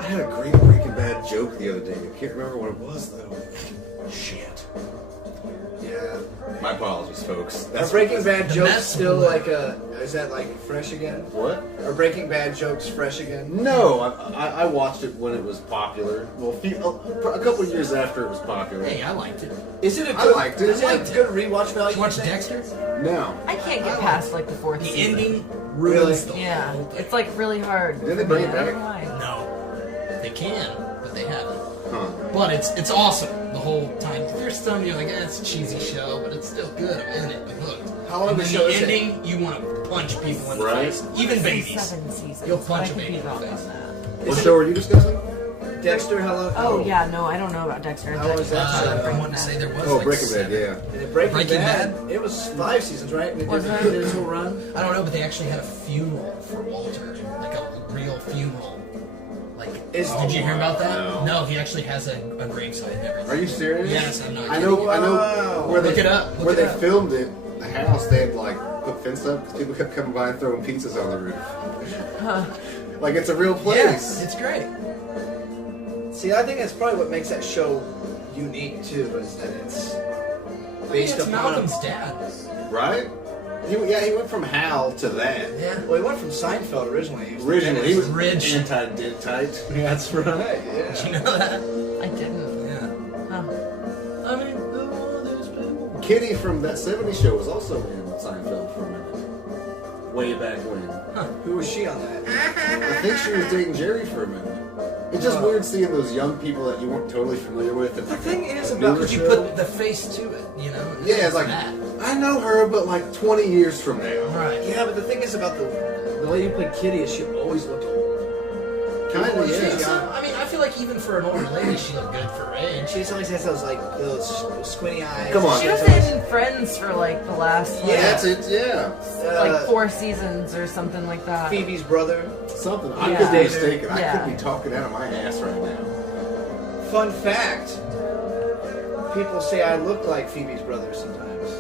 I had a great Breaking Bad joke the other day. I can't remember what it was though. Shit. Yeah. My apologies, folks. Are Breaking Bad jokes mess still will- like is that like fresh again? What? Are Breaking Bad jokes fresh again? No, I watched it when it was popular. Well, a couple of years after it was popular. Hey, I liked it. Is it a I good, liked it. Is it a good rewatch value? Did you watch you think? Dexter? No. I can't get past like the fourth The season. ending ruins the Yeah, whole thing. it's like really hard. Did they for bring me. it I don't back? know why. No, they can, but they haven't. Huh. But it's awesome the whole time. There's some you're like, it's a cheesy show, but it's still good. I'm in it. I'm hooked. How long and of a then show the is it? ending, you want to punch people in the Right. face, even babies. 7 seasons. You'll punch but I a could baby be in the wrong face. on that. What show are you discussing? Dexter, how long? Oh yeah, no, I don't know about Dexter. How was that show? I want to say there was Oh, like Breaking Bad, 7. yeah. And Breaking Breaking Bad, it was 5 seasons, right? And it Was did it? its whole run. I don't know, but they actually had a funeral for Walter, like a real funeral. Like, did you hear about that? No. No, he actually has a gravesite and everything. Are you serious? Yes, I'm not. I know. Wow. Where Look they it up. where Look they it up. filmed it. The house they had like put fence up because people kept coming by and throwing pizzas on the roof. Like it's a real place. Yes, it's great. See, I think that's probably what makes that show unique too, is that it's based It's upon. Malcolm's dad. Right? He went from Hal to that. Yeah. Well, he went from Seinfeld originally. He was Originally, he was Ridge. anti-dentite. That's right. yeah. Did you know that? I didn't. Yeah. Huh. I mean, who are these people? Kitty from that '70s show was also in Seinfeld for a minute. Way back when. Who was she on that? I think she was dating Jerry for a minute. It's just weird seeing those young people that you weren't totally familiar with. The thing is a about newer Because you show. put the face to it, you know? Yeah, it's like that. I know her, but like 20 years from now. Right. Yeah, but the thing is about the lady who played Kitty is she always looked old. Kind of, Yeah. yeah. I mean, I feel like even for an older lady, she looked good for her age. She always has those squinty eyes. Come on. She was in Friends for like the last like, Yeah. That's it, yeah. like 4 seasons or something like that. Phoebe's brother. Something. I Yeah. could be mistaken. I Yeah. could be talking out of my ass right now. Fun fact: people say I look like Phoebe's brother sometimes.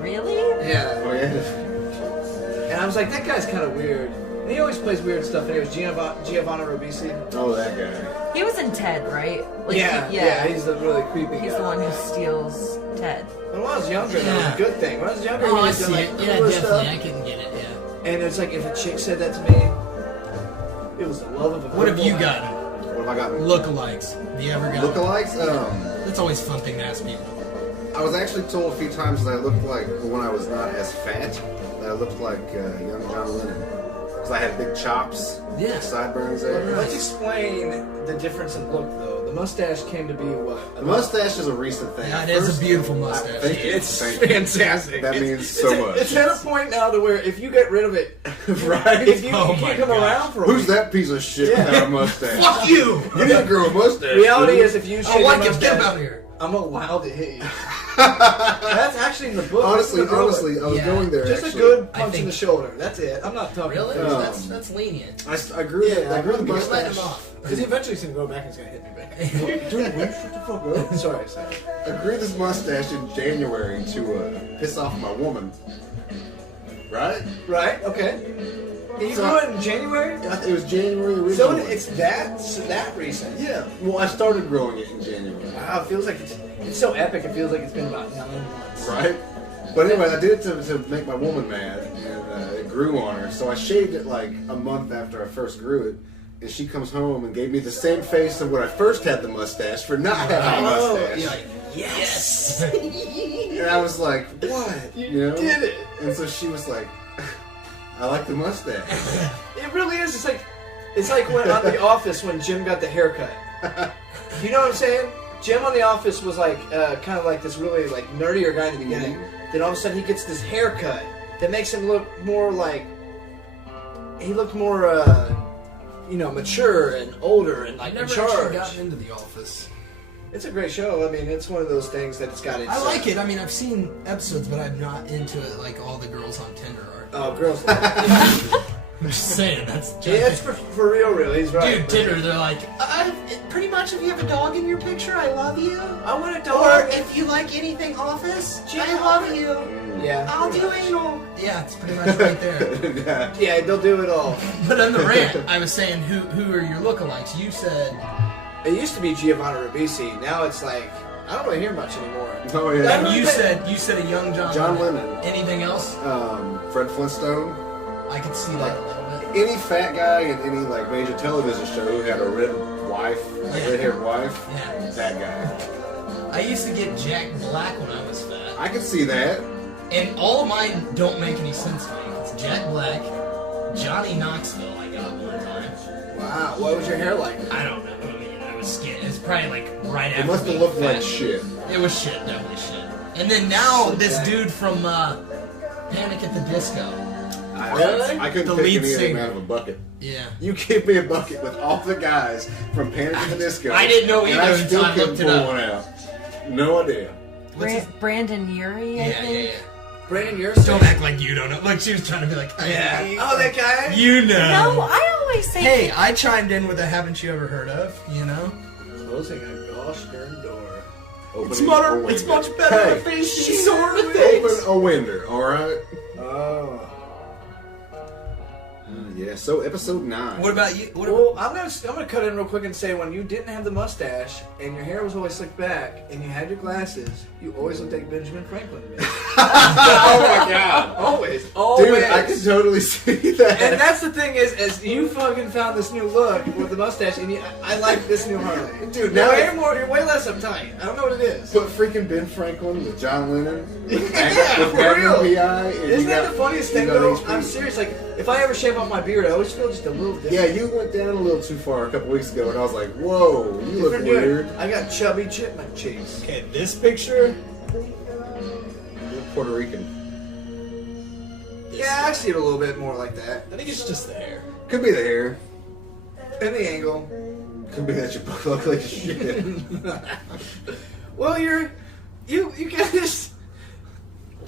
Really? Yeah. Oh, yeah. And I was like, that guy's kind of weird. And he always plays weird stuff. And it was Giovanni Ribisi. Oh, that guy. He was in Ted, right? Like, Yeah, he's the really creepy He's guy. the one who steals Ted. When I was younger, that Yeah. was a good thing. When I was younger, Oh, he I was see doing it. like Yeah, cooler definitely. stuff. I can get it, yeah. And it's like if a chick said that to me, it was the love of a What have you life. gotten? What have I got? Lookalikes. Have you ever got Lookalikes? That's always a fun thing to ask people. I was actually told a few times that I looked like, when I was not as fat, that I looked like young John Lennon. Because I had big chops, Yeah. sideburns there. Let's explain the difference in look, though. The mustache came to be what? The mustache is a recent thing. Yeah, it is a First- beautiful mustache. Thank you. It's Thank you. fantastic. That It's- means so much. It's at a point now to where if you get rid of it, Right? if you, Oh you my can't come gosh. around for a Who's week. that piece of shit Yeah. without a mustache? Fuck you! You need to grow a mustache. Reality dude. is, if you I shave don't your like it. Get him mustache, out of here. I'm allowed to hit you. That's actually in the book. Honestly, That's in the book. honestly, I was Yeah. going there. Just actually. a good I punch in think- the shoulder. That's it. I'm not talking. Really? Oh. That's lenient. I grew the, Yeah, I grew the Just let mustache. him off. Because eventually he's gonna go back and he's gonna hit me back. Dude, will you shut the fuck up? sorry. I grew this mustache in January to piss off my woman. Right? Right? Okay. And you So- grew it in January? It was January originally. So it's that recent. Yeah. Well, I started growing it in January. Wow, it feels like it's so epic. It feels like it's been about 9 months. Right? But anyway, I did it to make my woman mad, and it grew on her. So I shaved it like a month after I first grew it, and she comes home and gave me the same face of when I first had the mustache for not having a Oh, mustache. you're like, yes. And I was like, what? You did it. And so she was like, I like the mustache. It really is. It's like when on The Office when Jim got the haircut. You know what I'm saying? Jim on The Office was like kind of like this really like nerdier guy in the beginning. Then all of a sudden he gets this haircut that makes him look more like he looked more mature and older and like I've in never actually charge. gotten into The Office. It's a great show. I mean, it's one of those things that it's got its. I like it. I mean, I've seen episodes, but I'm not into it like all the girls on Tinder are. Oh, girls. Love it. I'm just saying, that's Yeah, it's for real. He's right. Dude, Tinder, they're like, pretty much if you have a dog in your picture, I love you. I want a Or dog. if you like anything Office, Jim, I love you. Yeah. I'll do anal. Yeah, it's pretty much right there. Yeah, they'll do it all. But on the rant, I was saying, who are your lookalikes? You said It used to be Giovanni Ribisi. Now it's like I don't really hear much anymore. Oh yeah. And you said a young John Lennon. Anything else? Fred Flintstone. I could see that a little bit. Any fat guy in any like major television show who had a red wife, a red-haired wife, Yeah. that guy. I used to get Jack Black when I was fat. I can see that. And all of mine don't make any sense to me. It's Jack Black, Johnny Knoxville I got one time. Wow, what was your hair like? I don't know. I mean, I was skinny. It was probably like right after It must have being looked fat. like shit. It was shit, definitely shit. And then now this dude from Panic at the Disco. Really? I couldn't The pick lead any of them singer. out of a bucket. Yeah. You give me a bucket with all the guys from Panic at the Disco. I didn't know and either I until still I couldn't looked it pull up. one out. No idea. What's his- Brandon Urie, I Yeah, think. yeah. Brandon, you're Don't act like you don't know. Like she was trying to be like, Yeah. Oh, that guy? You know. No, I always say. Hey, I chimed in with a haven't you ever heard of, you know? Closing a gosh darn door. It's Opening a much window. better Hey, to face these sort of Open things. a window, alright? Oh. Yeah, so episode 9. What about you? What Well, I'm gonna cut in real quick and say when you didn't have the mustache and your hair was always slicked back and you had your glasses, you always looked like Benjamin Franklin to me. Oh my god. Always. Dude, I can totally see that. And that's the thing is you fucking found this new look with the mustache, and I like this new Harley. Dude, Now now you're way less uptight. I don't know what it is. put freaking Ben Franklin with John Lennon. With Yeah, with for Magnum real. PI. and Isn't you that got- the funniest you thing got though? HP. I'm serious. Like, if I ever shave off my beard, I always feel just a little different. Yeah, you went down a little too far a couple weeks ago, and I was like, whoa, you look Different dude. weird. I got chubby chipmunk cheeks. Okay, this picture. You look Puerto Rican. Yeah, I see it a little bit more like that. I think it's just the hair. Could be the hair. And the angle. Could be that you both look like shit. Well, you got this.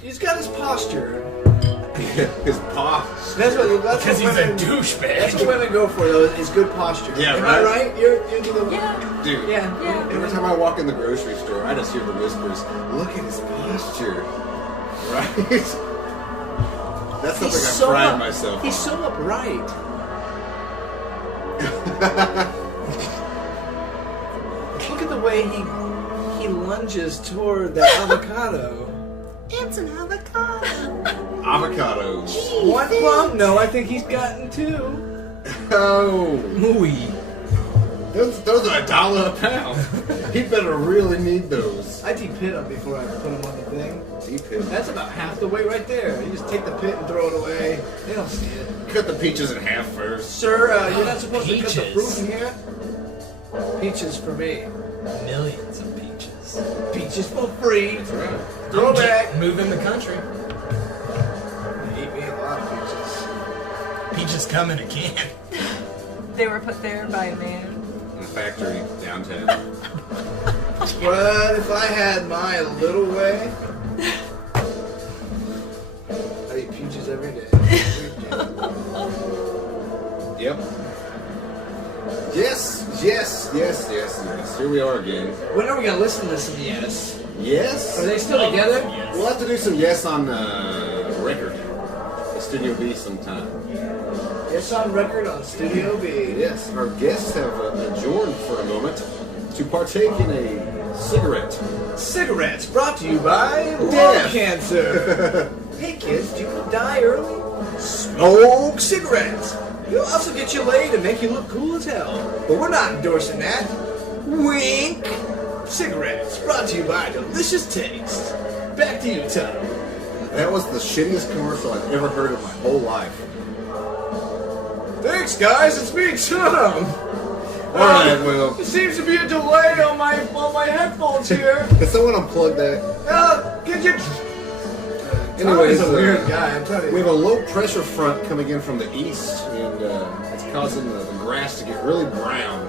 He's got his posture. His paw. That's what Because he's a women, douchebag. That's what women go for though. Is good posture. Yeah, Am I right? right? You're into the. Yeah. Dude. Yeah. Yeah. Every time I walk in the grocery store, I just hear the whispers, look at his posture. Right? That's something I pride myself He's on. so upright. Look at the way he lunges toward that avocado. It's an avocado. Avocados. One plum? No, I think he's gotten two. Oh. Ooh. Those are $1 a pound. He better really need those. I de-pit them before I put them on the thing. Deep hit. That's about half the weight right there. You just take the pit and throw it away. They don't see it. Cut the peaches in half first. Sir, you're not supposed to cut the fruit Peaches. in here. Peaches for me. Millions of peaches. Peaches for free. That's right. Throw back. Move in the country. Eat me a lot of peaches. Peaches come in a can. They were put there by a man. In a factory downtown. But if I had my little way, I eat peaches every day. Yep. Yes. Here we are again. When are we gonna listen to some Yes? Yes. Are they still together? We'll have to do some yes on record. At Studio B sometime. Yes on record on Studio B. Yes, our guests have adjourned for a moment to partake in a cigarette. Cigarettes brought to you by lung Death. cancer. Hey kids, do you want to die early? Smoke cigarettes. You'll also get you laid and make you look cool as hell. But we're not endorsing that. Wink. Cigarettes brought to you by Delicious Taste. Back to you, Tom. That was the shittiest commercial I've ever heard in my whole life. Thanks, guys. It's me, Tom. Alright, well, There seems to be a delay on my headphones here. can someone unplug that? Could you? Anyways, Tommy's a weird guy. I'm telling we you. have a low pressure front coming in from the east, and it's causing the grass to get really brown.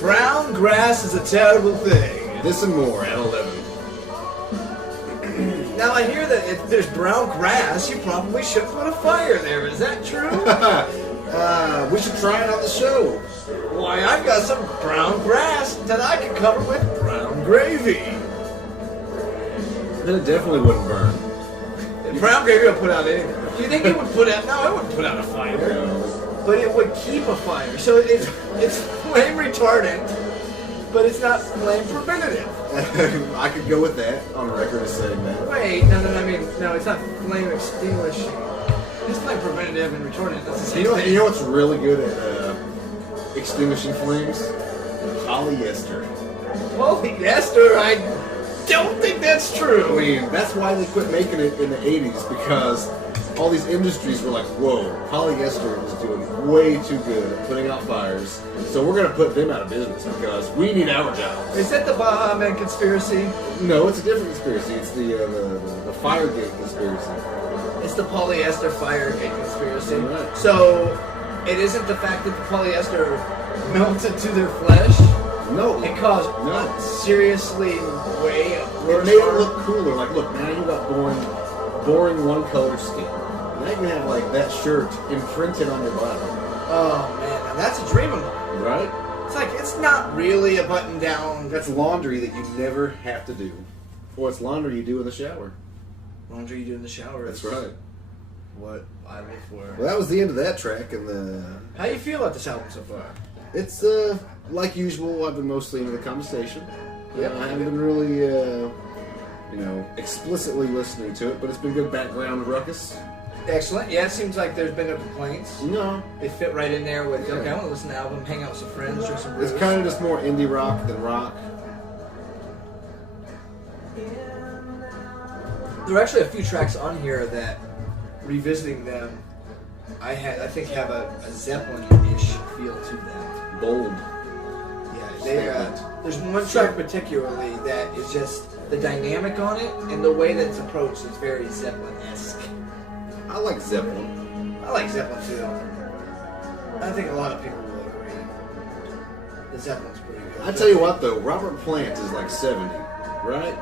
Brown grass is a terrible thing. This and more at 11. Now I hear that if there's brown grass, you probably should put a fire there. Is that true? We should try it on the show. Why, I've got some brown grass that I can cover with brown gravy. Then it definitely wouldn't burn. Brown gravy will put out anything. Do you think it would put out? No, it wouldn't put out a fire. But it would keep a fire. So it's flame retardant. But it's not flame preventative. I could go with that on record as saying that. Wait, no, I mean, no, it's not flame extinguishing. It's flame preventative and retardant. That's the same thing. You know what's really good at extinguishing flames? Polyester. Polyester, I don't think that's I true. mean, that's why they quit making it in the 80s, because all these industries were like, whoa, polyester is doing way too good at putting out fires, so we're going to put them out of business because we need our jobs. Is that the Baja Man conspiracy? No, it's a different conspiracy. It's the Firegate conspiracy. It's the polyester Firegate conspiracy. Right. So, it isn't the fact that the polyester melted to their flesh? No. It caused No. seriously way It worse made it harm? look cooler. Like, look, now you got boring one-color skin. Now you have, like, that shirt imprinted on your body. Oh man, now that's a dream of mine. Right? It's like, it's not really a button down. That's laundry that you never have to do. Or it's laundry you do in the shower. Laundry you do in the shower. That's is right. What I live for. Well, that was the end of that track, and How you feel about this album so far? it's like usual. I've been mostly into the conversation. Yep. I haven't been really, explicitly listening to it, but it's been good background ruckus. Excellent. Yeah, it seems like there's been no complaints. No, They fit right in there with, Yeah. okay, I want to listen to the album, hang out with some friends, drink some brews. it's kind of just more indie rock than rock. There are actually a few tracks on here that, revisiting them, I think have a Zeppelin-ish feel to them. Bold. Yeah, there's one track particularly that is just the dynamic on it and the way that it's approached is very Zeppelin-esque. I like Zeppelin. I like Zeppelin too. I think a lot of people will agree. The Zeppelin's pretty good. I tell you what, though, Robert Plant is like 70, right?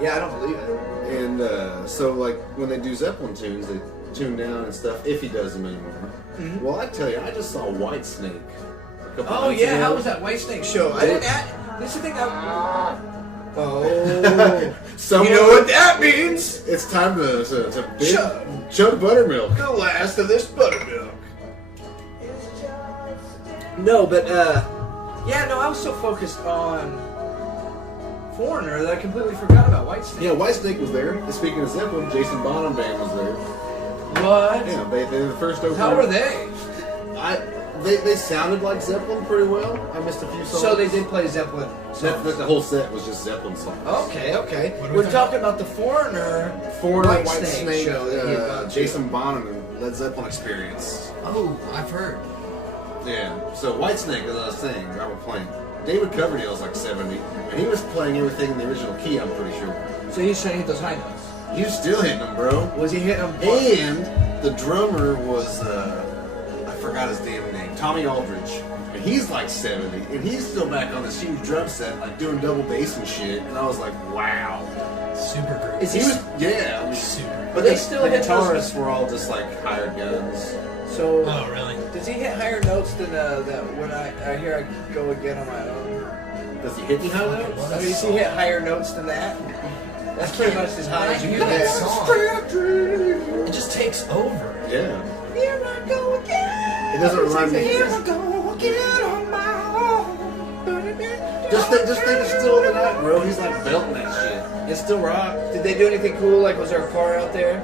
Yeah, I don't believe it. And so, like, when they do Zeppelin tunes, they tune down and stuff, if he does them anymore. Mhm. Well, I tell you, I just saw Whitesnake a couple Oh nights yeah, ago. how was that Whitesnake show? I didn't. This is the thing. Oh, Someone, you know what that means? It's time to big Chug. chug buttermilk. The last of this buttermilk. No, but yeah, no, I was so focused on Foreigner that I completely forgot about Whitesnake. Yeah, Whitesnake was there. And speaking of Zeppelin, Jason Bonham Band was there. What? Yeah, they're the first opener. How were they? They sounded like Zeppelin pretty well. I missed a few songs. So they did play Zeppelin. The whole set was just Zeppelin songs. Okay. What are we We're talking talking about the Foreigner Foreigner, Whitesnake Whitesnake, show that he had gone to. Jason Bonham and Led Zeppelin Experience. Oh, I've heard. Yeah. So Whitesnake, as I was saying, Robert Plant. David Coverdale's like 70, and he was playing everything in the original key, I'm pretty sure. So he's trying to hit those high notes. He was still hitting them, bro. Was he hitting them? And the drummer was, I forgot his damn name, Tommy Aldridge. And he's like 70, and he's still back on this huge drum set, like doing double bass and shit. And I was like, wow. Super group. Is He was, yeah. I mean, Super. but They they still the hit those- guitarists were all just like hired guns. So Oh, really? does he hit higher notes than that when I hear I go again on my own? Does he hit the high notes? What I a mean, does he song. hit higher notes than that? That's pretty much as high as you Hear can that get. song. It just takes over. Yeah. Here I go again. It doesn't remind me. Here I go again on my own. Just think it's still in the night, bro. He's like belting that shit. It's still rock. Did they do anything cool? Like, was there a car out there?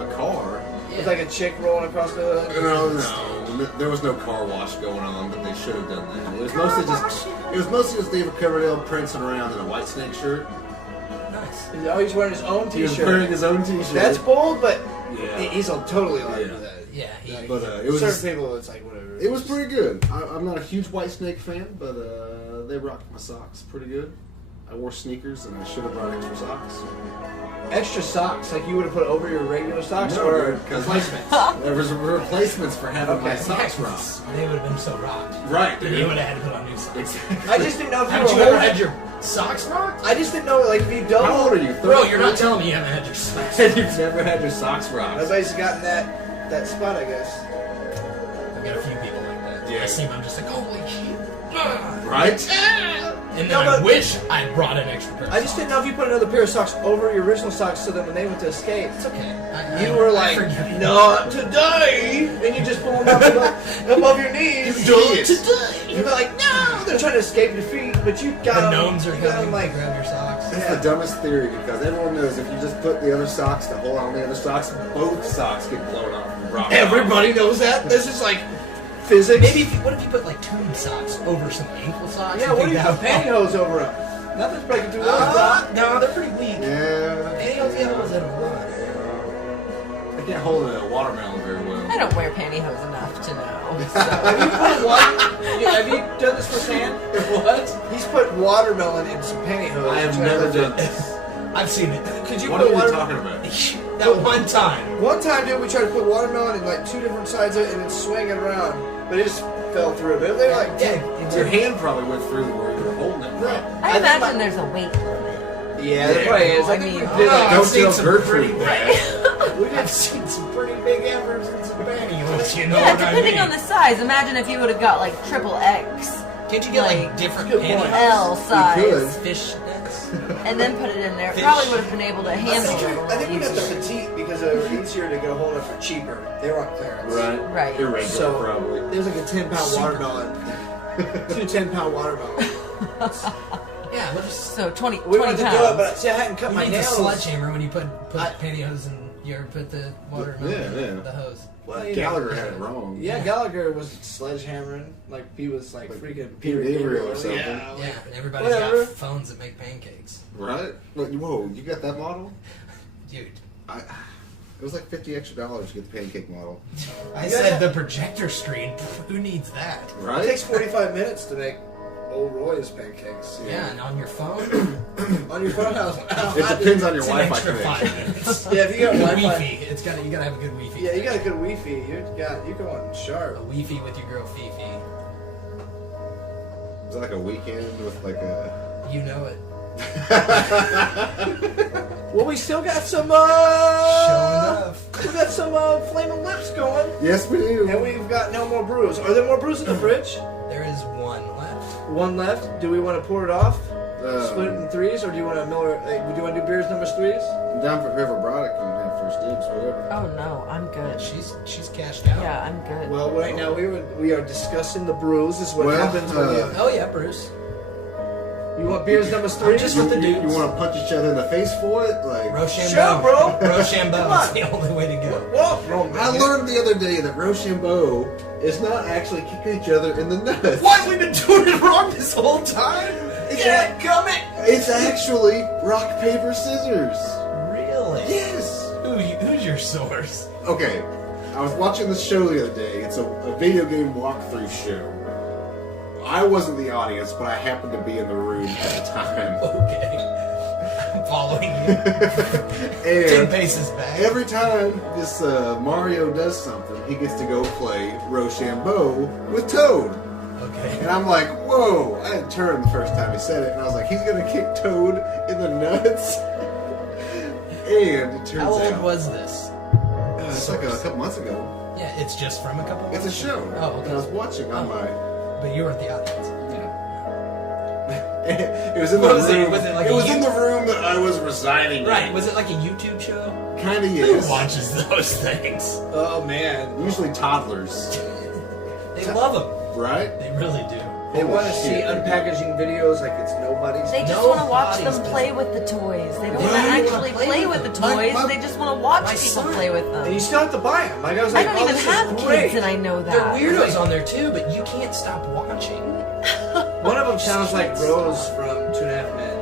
A car? With like a chick rolling across the hood? No. There was no car wash going on, but they should have done that. It was mostly just David Coverdale prancing around in a Whitesnake shirt. Nice. Oh, he's wearing his own He was wearing t-shirt. his own t-shirt. That's bold, but Yeah. he's totally allowed to Yeah. do that. Yeah, he, But it was certain people, it's like whatever. it was pretty good. I'm not a huge Whitesnake fan, but they rocked my socks pretty good. I wore sneakers and I should have brought extra socks. Extra socks, like you would have put over your regular socks, No, or because replacements. there was replacements for having my Okay. socks rocked. they would have been so rocked. Right, Then dude. you would have had to put on new socks. Exactly. I just didn't know if you Haven't were you ever holding- had your socks rocked? I just didn't know, like, if you don't. How old are you? Bro, you're not 33? telling me you haven't had your socks. You've never had your socks rocked. Nobody's gotten that spot, I guess. I've got a few people like that. Yeah. I see them, I'm just like, holy shit. Ah. Right? And No, then I but- wish I brought an extra pair of I just didn't know if you put another pair of socks over your original socks so that when they went to escape, It's okay. you were like, not today! And you just pull them up above your knees. You did. You'd be like, no! They're trying to escape your feet. But you The got gnomes are you got coming them to like. grab your socks. That's the dumbest theory because everyone knows if you just put the other socks to hold on the other socks, both socks get blown off and dropped Everybody knows that. This is like physics. Maybe what if you put like tube socks over some ankle socks? Yeah, You what do think you put that would- pantyhose over them? Nothing's breaking through those, bro. No, they're pretty weak. Yeah. Pantyhose get holes in them a lot. I can't hold a watermelon very well. I don't wear pantyhose enough to know. Have you put one? Have you done this firsthand? What? He's put watermelon in some pantyhose. I have never done this. I've seen it. Could you What put are you water? talking about? That one time. One time, dude, we tried to put watermelon in like 2 different sides of it and then swing it around, but it just fell through. But they were like, Yeah, Your hand probably went through where you were holding it. Right. I imagine there's a weight limit. yeah, there probably is. I I think mean, we Oh, did I've Don't seen tell some Gertrude pretty that. I've seen some pretty big embers and some pantyhose. You know Yeah, what I depending mean? on the size. Imagine if you would have got like triple X, Can't you get like like, different good point. pantyhose? L size, Fish nets? and then put it in there. Fish. Probably would have been able to handle it. I think we got the petite because they were easier to get a hold of for cheaper. They were on clearance. Right. Irregular, So probably. there's like a 10-pound watermelon. 2 10-pound watermelon. Yeah, we'll just. So 20, We 20 wanted to do it, pounds. but see, I hadn't cut You my need the nails. sledgehammer when you put I- pantyhose and you ever put the watermelon Yeah, in yeah. the hose. Well, you know. Gallagher had it wrong. Yeah, Gallagher was sledgehammering like he was like freaking Peter Gabriel or something. Yeah, Yeah, and everybody's Whatever. got phones that make pancakes. Right? Whoa, you got that model? Dude, It was like $50 extra to get the pancake model. I said the projector screen. Who needs that? It Right? takes 45 minutes to make old Roy's pancakes. Yeah, and on your phone, On your phone house. It depends on your it's an Wi-Fi extra 5 connection. minutes. Yeah, if you got The Wi-Fi. Wi-Fi, you gotta have a good Wi-Fi. Yeah, you got a good Wi-Fi. You're going sharp. a Wi-Fi with your girl Fifi. It was like a weekend with like a... You know it. Well, we still got some. Showing enough. We got some flaming lips going, Yes, we do. and we've got no more brews. Are there more brews in the fridge? There is one left. One left. Do we want to pour it off? Uh, Split it in threes, or do you want to Miller? Do you want to do beers numbers threes? I'm down for whoever brought it can have first dibs, whatever. Oh no, I'm good. She's cashed out. Yeah, I'm good. Well, right now we are discussing the brews. This is what Well, happens when Oh yeah, Bruce. you want beers numbers threes. just with the You dudes. want to punch each other in the face for it? Like, Rochambeau. Shut up, bro. Come Rochambeau on. is the only way to go. What's wrong, man? I learned the other day that Rochambeau is not actually kicking each other in the nuts. What? We've been doing it wrong this whole time? Yeah, gummit. It's actually rock, paper, scissors. Really? Yes. Who's your source? Okay, I was watching this show the other day. It's a video game walkthrough show. I wasn't the audience, but I happened to be in the room at the time. Okay. I'm following you. 10 And paces back. every time this Mario does something, he gets to go play Rochambeau with Toad. Okay. And I'm like, whoa! I had turned the first time he said it, and I was like, he's gonna kick Toad in the nuts. And it turns How old out was this? it's like a couple months ago. Yeah, it's just from a couple It's a months show ago? Oh, that I was okay. watching on my. But you weren't the audience. It was in the What was it? room. Was it like it a was in YouTube- the room that I was residing in. Right. Was it like a YouTube show? Kind of Who yes. watches those things? Oh man, Usually toddlers, They love them. right? They really do. they Holy want to see shit. unpackaging videos like it's nobody's. They just No want to watch bodies them play with the toys. They don't want to don't even actually wanna play with the them. toys. My- They just want to watch my people son- play with And you them. still have to buy them. Like I was I like, don't oh, even this have is kids, great. and I know There that. are weirdos on there too, but you can't stop watching. One of them sounds like Rose from 2.5 Men.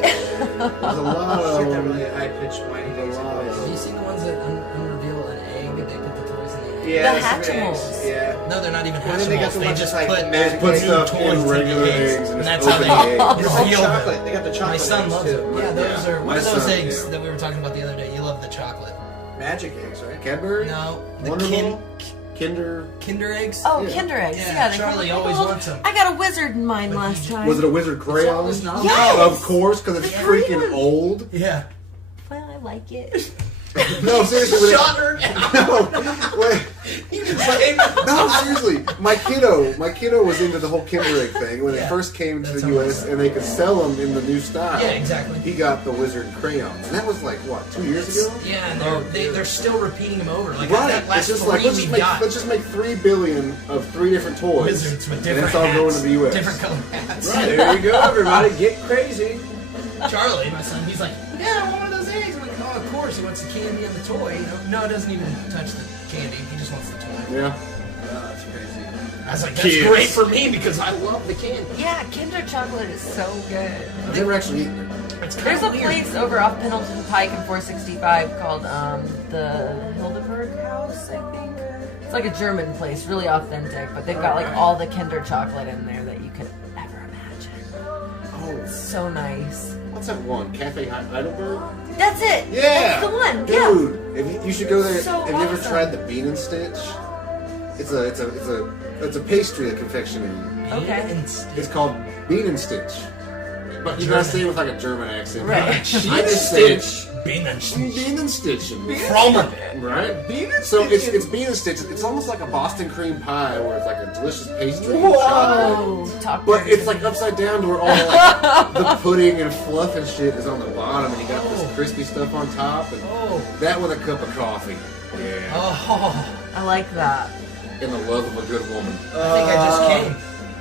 There's a lot She's of got that really high pitched whiny There's a lot of- Have you seen the ones that unreveal an egg? They put the toys in the egg. Yeah, The that's some eggs. Hatchimals. Yeah. No, they're not even Well, then they got Hatchimals. the They ones just that's like put magic put eggs. stuff toys in the regular eggs, eggs and and it's that's how open they eggs. It's like reveal chocolate. them. They got the chocolate My son eggs loves too. it. Yeah, those Yeah. are. What My are those son, eggs yeah. that we were talking about the other day? You love the chocolate. Magic eggs, right? Cadbury, No, the Wonder Ball? Kinder. Kinder eggs. Oh, Yeah. Kinder eggs. Yeah, Yeah, they Charlie come with always little- wants 'em. I got a wizard in mine But last he- time. Was it a wizard crayon? It's not. Yes! Of course, because it's Yes. freaking old. Yeah. Well, I like it. No, seriously. when Shot her. No, wait. No, seriously. My kiddo was into the whole Kinder Egg thing when it first came to That's the U.S. and they could sell them in the new style. Yeah, exactly. He got the Wizard crayons, and that was like what, 2 years ago? Yeah, and they're still repeating them over. Like Right. that last It's just three like let's we just make 3 billion of 3 different toys, Wizards with and different that's all hats, going to the U.S. different color hats. Right, there you go, everybody. Get crazy. Charlie, my son, he's like, yeah, I want one of those eggs. I'm like, oh, of course, he wants the candy and the toy. You know? No, it doesn't even touch the candy. He just wants the toy. Yeah. That's crazy. I was like, that's Kids. great for me because I love the candy. Yeah, Kinder chocolate is so good. I've never actually eaten it. It's There's kind a of place over off Pendleton Pike in 465 called the Hildeberg House, I think. It's like a German place, really authentic, but they've got like all the Kinder chocolate in there that you could ever imagine. Oh, So nice. what's that one? Cafe Heidelberg? That's it. Yeah. That's the one. Yeah. Dude, if you should go there. So have you ever awesome. tried the Bean and Stitch? It's a pastry, a confectionery. Okay. It's called Bean and Stitch. But you gotta say it with like a German accent. Right. I just say it. Bean and Bean and Stitch. Frommer. Right? Bean and So Stitch. it's Bean and Stitch. It's almost like a Boston cream pie where it's like a delicious pastry. Whoa. Talk But dirty. it's like upside down to where all like the pudding and fluff and shit is on the bottom, and you got this crispy stuff on top, and that with a cup of coffee. Yeah. Oh, I like that. And the love of a good woman. I think I just came.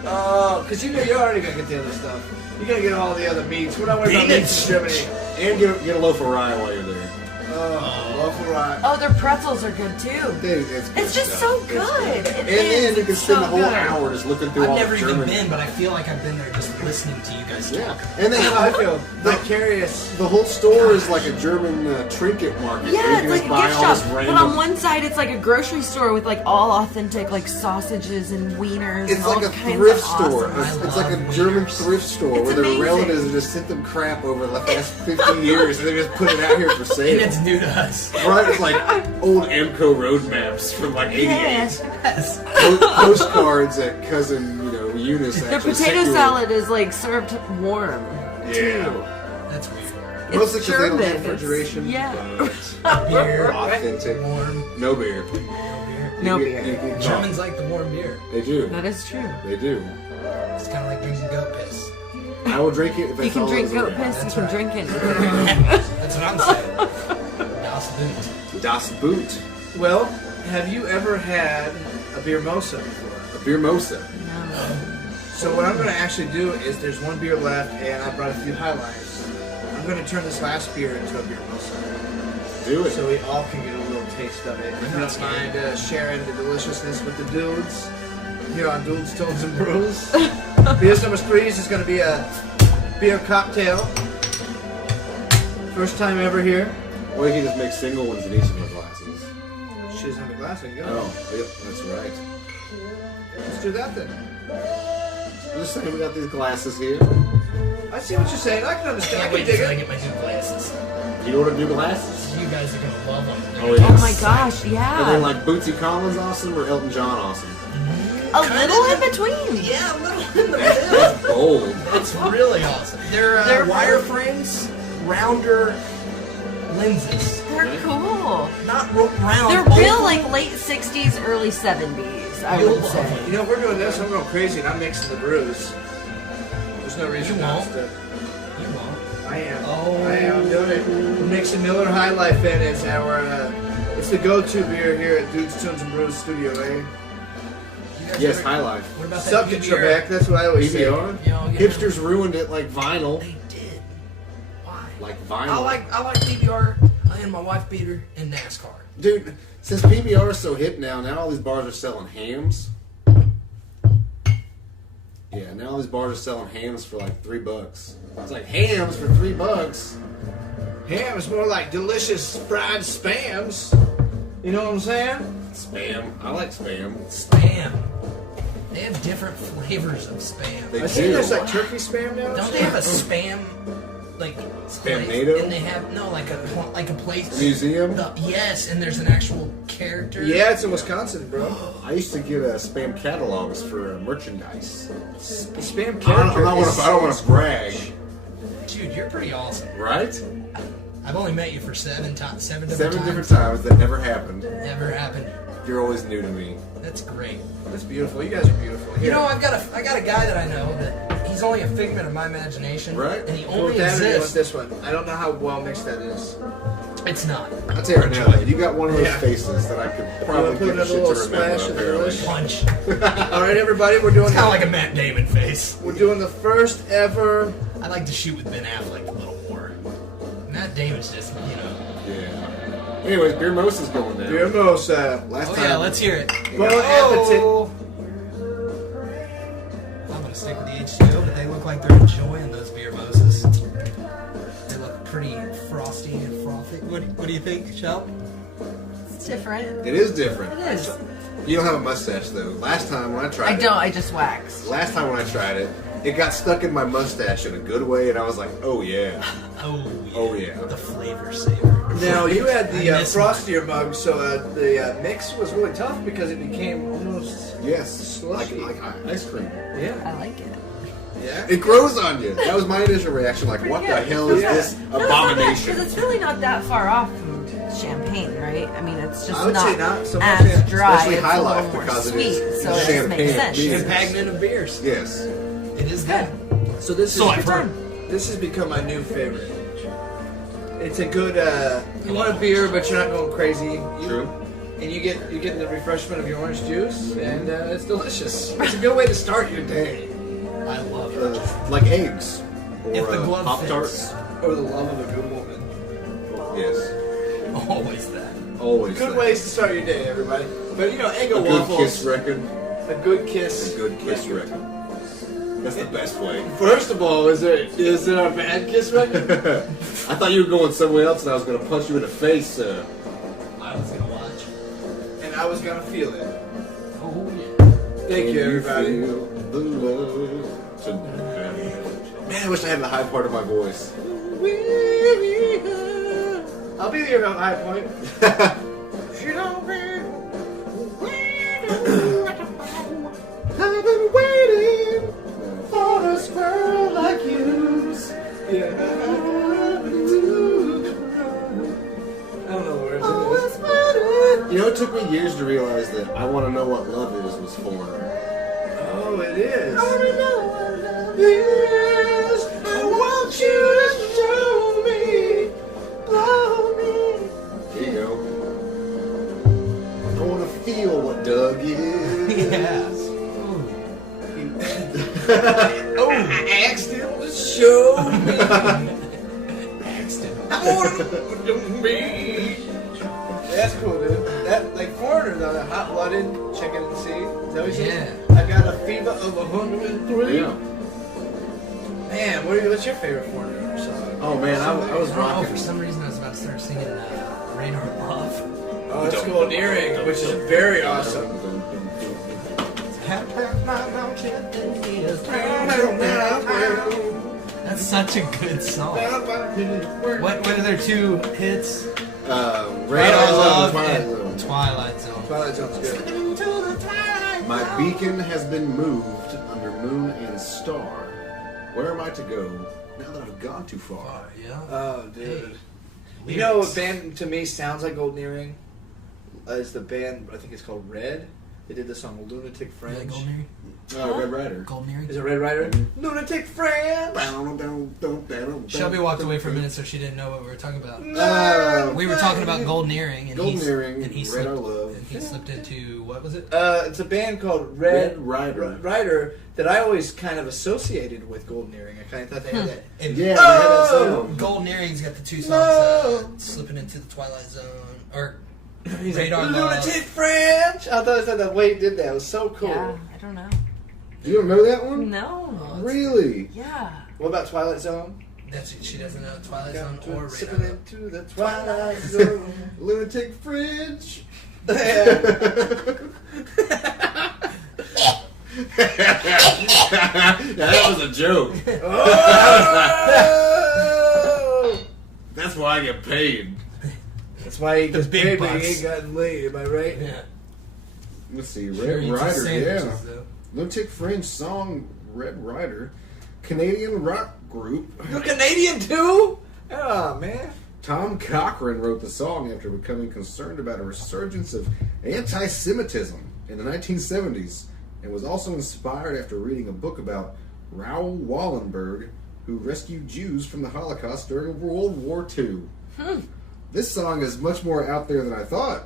Oh, because you know you're already going to get the other stuff. You're going to get all the other meats. We're not worried about Bean meats in Germany. And get a loaf of rye while you're there. Waffle rye. Oh, their pretzels are good too. Dude, it's good It's just stuff. so It's good. It And is. then you can It's spend so the whole good. hour just looking through I've all never the even German. been, but I feel like I've been there just listening to you guys talk. Yeah. And then That's how I feel. Vicarious. the whole store is like a German trinket market. Yeah, You it's can like just a buy gift all shop. this But random- on one side, it's like a grocery store with like all authentic like sausages and wieners. It's and all like a kinds thrift of store. awesome- It's like a love German wieners. thrift store It's where their amazing. relatives have just sent them crap over the past 50 years and they just put it out here for And sale. it's new to us. Right? It's like old Amco road maps from like 88. Yes. Yes. Postcards that cousin, Eunice The actually potato sent you. salad is like served warm. Yeah. That's weird. It's Mostly because they don't German. have refrigeration. Yeah. but Beer. authentic. Warm. No beer. No You beer. get coffee. Germans like the warm beer. They do. That is true. They do. It's kind of like drinking goat piss. I will drink it if You that's can all drink is goat around. piss. You That's can right. drink it. That's what I'm saying. Das Boot. Das Boot. Well, have you ever had a beer mosa before? A beer mosa. So what I'm going to actually do is there's one beer left, and I brought a few highlights. I'm going to turn this last beer into a beer mosa, Do it. so we all can get a little taste of it. If you don't mind sharing the deliciousness with the dudes here on Dudes, Tones, and Brews. Beer number 3 is going to be a beer cocktail. First time ever here. Or you can just make single ones in each of our glasses. She doesn't have a glass. There you go. Oh, yep, that's right. Let's do that then. I'm just saying we got these glasses here. I see what you're saying. I can understand. I Can't can wait dig until I it. get my new glasses. You ordered new glasses? You guys are gonna love them. Oh, yeah. Oh my gosh, Are they yeah. like Bootsy Collins awesome or Elton John awesome? A little in between. Yeah, a little in the middle. That's bold. It's really awesome. They're They're wireframes, rounder lenses. They're cool. Not round. They're oval. real like late 60s, early 70s, I You'll would love say. You know, we're doing this. I'm going crazy, and I'm mixing the brews. There's no reason You not won't. to. You won't. I am. Oh. I am doing it. Mixing Miller High Life in is our. It's the go-to beer here at Dudes, Tunes, and Brews Studio, eh? You guys Yes, ever- High Life. What about that Subject PBR? Trebek. That's what I always say. PBR? You know, Hipsters ruined it like vinyl. They did. Why? Like vinyl. I like PBR and my wife beater and NASCAR. Dude, since PBR is so hip now all these bars are selling hams. Yeah, now all these bars are selling hams for like $3. It's like hams for $3. Ham is more like delicious fried spams. You know what I'm saying? Spam. I like spam. Spam. They have different flavors of spam. They I see do. there's like turkey spam now. Don't they have a spam like Spam-nado? place? And they have like a place Museum? yes, and there's an actual character. Yeah, it's in Wisconsin, bro. I used to get spam catalogs for merchandise. The spam I character. don't want to brag, Dude, you're pretty awesome. right? I've only met you for 7 different Seven times. different times that never happened. Never happened. You're always new to me. That's great. That's beautiful. You guys are beautiful. You Here. know, I got a guy that I know that he's only a figment of my imagination, Right. And he Well, only Dad, you want exists. this one. I don't know how well mixed that is. It's not. I'll tell you right now, you got one of those Yeah. faces that I could You probably wanna put give a another shit to little remember. splash of Apparently. English? Punch. All right, everybody, we're doing It's kind of like a Matt Damon face. we're doing the first ever. I like to shoot with Ben Affleck a little more. Matt Damon's just, Yeah. Anyways, Beer Mosa's going down. Beer Mosa. Last Oh time. yeah, let's hear it. Bon Oh. I'm gonna stick with the H2O, but they look like they're enjoying those beer moses. They look pretty frosty and frothy. What do you think, Shel? It's different. It is different. It is. You don't have a mustache though. Last time when I tried I it. don't. I just wax. Last time when I tried it, it got stuck in my mustache in a good way, and I was like, oh yeah. Oh yeah. Oh, yeah. The flavor saver. Now you had the I miss frostier mug, so the mix was really tough because it became almost Yes. Like Slushy. ice cream. yeah. I like it. Yeah. It grows on you. That was my initial reaction. Like, what the Yeah. hell is Yeah. this Because abomination? it's really not that far off from champagne, right? I mean, it's just I would not, say not so much, as yeah. dry. Especially it's High a Life little more because it sweet, is so it just champagne makes sense. beer. Compagnon of beers. Yes. It is good. So this So is I've heard. this has become my new favorite. It's a good. You want a beer, but you're not going crazy. True. And you get the refreshment of your orange juice, and it's delicious. It's a good way to start your day. I love it. Like eggs. Or If the glove Pop fits. Tarts. Or the love of a good woman. Yes. Always that. Always. Good that. ways to start your day, everybody. But you know, A Eggo good waffles. kiss record. A good kiss. A good kiss record. That's the best way. First of all, is there a bad kiss record? I thought you were going somewhere else, and I was going to punch you in the face. I was gonna watch. And I was gonna feel it. Oh yeah. Thank you, everybody. Feel the love tonight. Man, I wish I had the high part of my voice. I'll be there about high point. I've been waiting for a squirrel like you. Yeah. I don't know where it's You know, it took me years to realize that I Want to Know What Love Is was Foreigner. Oh, it is. I want to know what love is. I want you to show me, love me. There you go. I want to feel what Doug is. Yeah. Oh, I asked him to show me. I want to be. That's cool, dude. That like Foreigner though, that hot-blooded chicken and seed. Is that what you said? Yeah. I got a fever of 103. Yeah. Man, what's your favorite Foreigner song? Oh man, I was I don't know, rocking. for some reason I was about to start singing Radar Love. Oh, that's Gold Earring, which is very awesome. That's such a good song. What are their two hits? Radar Love and and Twilight Zone. Twilight Zone. Twilight Zone's good. My beacon has been moved under moon and star. Where am I to go now that I've gone too far? Yeah. Oh, dude. You know what band to me sounds like Golden Earring? Is the band, I think it's called Red. They did the song Lunatic French. Golden Earring? Red Rider. Golden Earring? Is it Red Rider? Lunatic French! Shelby walked away for a minute so she didn't know what we were talking about. We were talking about Golden Earring, and Golden Earring, and he Red slipped, Our Love. and he slipped into what was it? It's a band called Red Rider. Rider that I always kind of associated with Golden Earring. I kind of thought they had that. And Yeah, they had that song. Golden Earring's got the two songs, Slipping Into the Twilight Zone, or He's Radar like, Love. Lunatic French! I thought that way he did that. It was so cool. Yeah, I don't know. Do you remember that one? No. Really? Yeah. What about Twilight Zone? She doesn't know Twilight Zone Down or to Radar sipping Love. into the Twilight Zone. Lunatic French. Yeah. That was a joke. Oh! That's why I get paid. That's why he gets big paid, but he bucks. ain't gotten laid. Am I right? Yeah. Let's see, Sure, Red eats his Rider, yeah. sandwiches, though. Lunatic French song, Red Rider. Canadian rock group. You're Canadian too? Oh man. Tom Cochrane wrote the song after becoming concerned about a resurgence of anti-Semitism in the 1970s, and was also inspired after reading a book about Raoul Wallenberg, who rescued Jews from the Holocaust during World War II. This song is much more out there than I thought.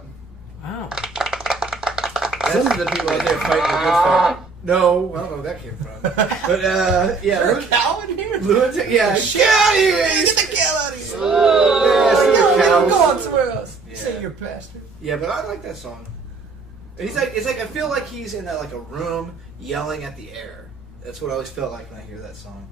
Wow. That's the people out there fighting the good fight. No, I don't know where that came from. But, yeah. Is there a cow in here? Lunatic, yeah. Get out of here! Get the cow out of here! Oh, Go on somewhere else. You say you're a pastor. Yeah, but I like that song. He's like, it's like I feel like he's in like a room yelling at the air. That's what I always felt like when I hear that song.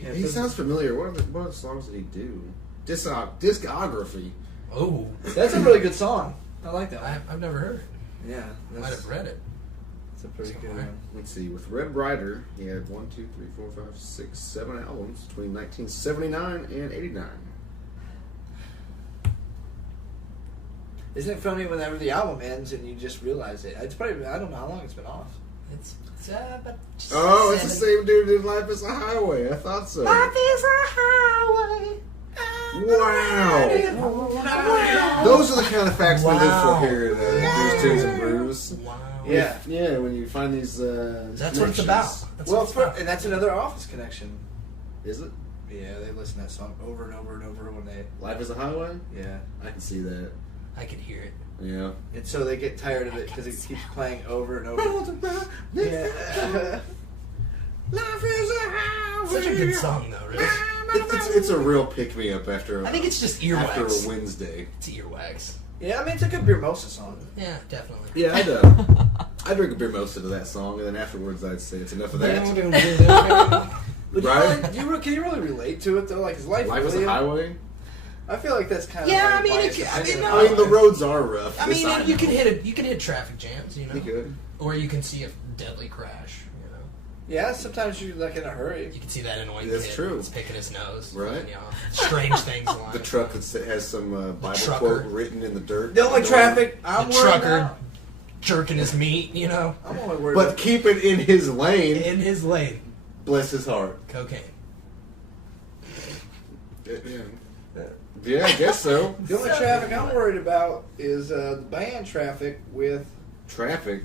Yeah, He sounds familiar. What are the songs that he do? Discography. Oh, that's a really good song. I like that one. I've never heard it. Yeah, I might have read it. It's a pretty good one. Let's see. With Red Rider, he had 1, 2, 3, 4, 5, 6, 7 albums between 1979 and 89. Isn't it funny whenever the album ends and you just realize it? It's probably, I don't know how long it's been off. It's about Oh, it's the 7. same dude in Life is a Highway. I thought so. Life is a highway. Wow. Those are the kind of facts we live for here at Brews, Tunes, and Brews. Wow. Yeah. Yeah, when you find these That's what it's about. That's Well, what it's about. and that's another Office connection. Is it? Yeah, they listen to that song over and over and over when they. Life is a Highway? Yeah. I can see that. I can hear it. Yeah. And so they get tired of it because it keeps playing over and over. Yeah. Life is a highway. Such a good song, though, really. It's a real pick-me-up after I think it's just after earwax. a Wednesday. It's earwax. Yeah, I mean, it's a good Beer Mosa song. Yeah, definitely. Yeah, I'd drink a beer most of that song, and then afterwards I'd say it's enough of that. But Right? can you really relate to it, though? Like, is life Life is really a highway. I feel like that's kind of Yeah, like I mean, biased it- I opinion. mean, I mean, the roads are rough. I This mean, you can know. hit traffic jams, you know. You could. Or you can see a deadly crash, you know. Yeah, sometimes you're like in a hurry. You can see that annoying That's kid true. that's picking his nose. Right. throwing you off. Strange things in life. The truck that has some Bible trucker. quote written in the dirt. The only traffic I'm The worried trucker about. jerking his meat, you know. I'm only worried But about. keep it in his lane. In his lane. Bless his heart. Cocaine. Yeah, I guess so. The only traffic I'm worried about is the band traffic with Traffic.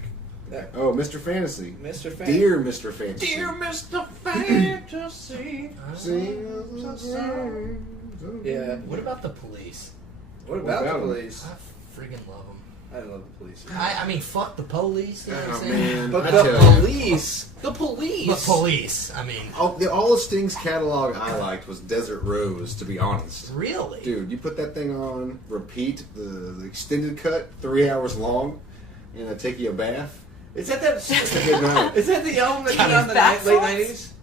that Oh, Mr. Fantasy. Mr. Fan. Dear Mr. Fantasy. Dear Mr. Fantasy. Sing us a song. Yeah. What about the police? What about about the 'em? police? I friggin' love them. I love the police. I mean, fuck the police. You know what Oh, I'm saying? man. But I the tell ya. police. The police. The police. I mean, All of Sting's catalog I liked was Desert Rose, to be honest. really? Dude, you put that thing on repeat, the extended cut, 3 hours long, and it'd take you a bath. Is that that? It's a good night. Is that the album that came Can out in the bath late salts? '90s?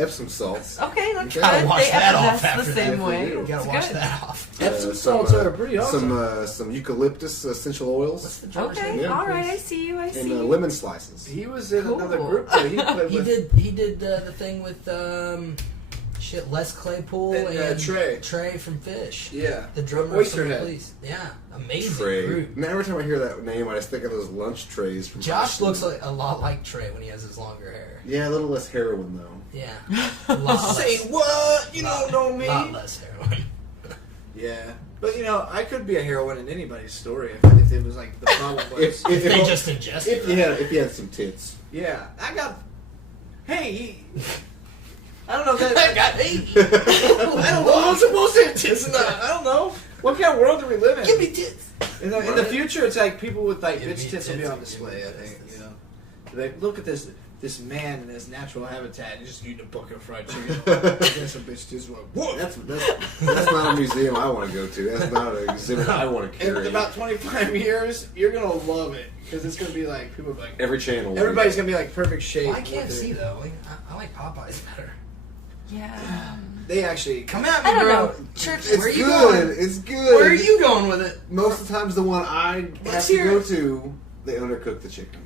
Epsom salts. Okay, that's You good. gotta wash They that off effervesce after the same that. way. You You gotta It's wash good. that off. Epsom salts are pretty awesome. Some eucalyptus essential oils What's the George Okay, Yeah, all right, please. I see you. I see and you. lemon slices. He was in Cool. another group. Though. He played He with. did the thing with Les Claypool And, and Trey. from Fish. Yeah. The drummer from the Oysterhead. Police. Yeah, amazing Tray. group. Now, every time I hear that name, I just think of those lunch trays from Josh Austin. looks like a lot like Trey when he has his longer hair. Yeah, a little less heroin though. Yeah, a lot Say less, what? You don't know me. lot less heroin. Yeah. But you know, I could be a heroine in anybody's story if it was like the problem was. If they just ingest it. if you had some tits. Yeah, I got. Hey, I don't know if I that. got 8. I don't know. I'm supposed to have tits in that. I don't know. What kind of world do we live in? Give me tits. In the future, it's like people with like Give me bitch tits will be tits, on give display. me I tits. think you know. Like, look at this man in his natural habitat. He's just eating a bucket of fried chicken. That's some bitch tits. Like, whoa. That's not a museum I want to go to. That's not an exhibit I want to In carry. about 25 years, you're gonna love it because it's gonna be like people are like Every channel. everybody's gonna be like perfect shape. Well, I can't with see it. though. I like Popeyes better. Yeah. They actually Come at me, I don't bro. know. Church. It's Where are you good. going? It's good. Where are you going with it? Most of the times, the one I have Let's to hear go it. to, they undercook the chicken.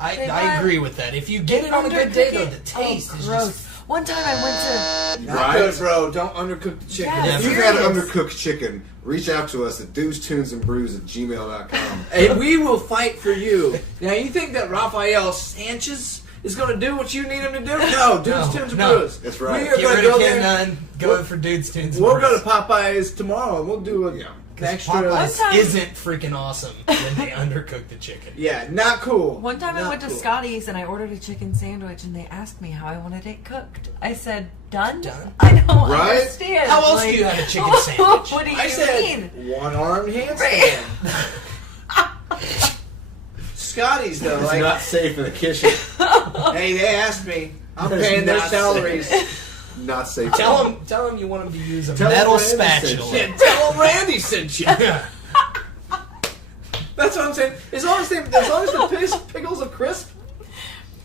I agree with that. If you get it on a good day, though, the taste is gross. just. One time I went to. not good, bro. Don't undercook the chicken. Yeah, If you've had serious. undercooked chicken, reach out to us at dewstunesandbrews@gmail.com. And we will fight for you. Now, you think that Rafael Sanchez is going to do what you need him to do. No, Dudes, Tunes, and no. Brews. That's right. We are Get going to rid of go Ken there. Nunn. Go for Dudes, Tunes, and We'll Brews. go to Popeyes tomorrow, and we'll do an Yeah. extra. Popeyes isn't freaking awesome when they undercook the chicken. Yeah, not cool. One time I Not went to cool. Scotty's and I ordered a chicken sandwich and they asked me how I wanted it cooked. I said, done? Done. I don't Right? understand. How else Like, do you have a chicken sandwich? What do you I said mean? one-armed Right. handstand. Scotty's though, It's like, not safe in the kitchen. hey, they asked me. I'm That is paying their not salaries. Not safe. Tell them you want them to use a Tell 'em metal Randy sent spatula. you. Yeah, tell them Randy sent you. Yeah. That's what I'm saying. As long as the pickles are crisp.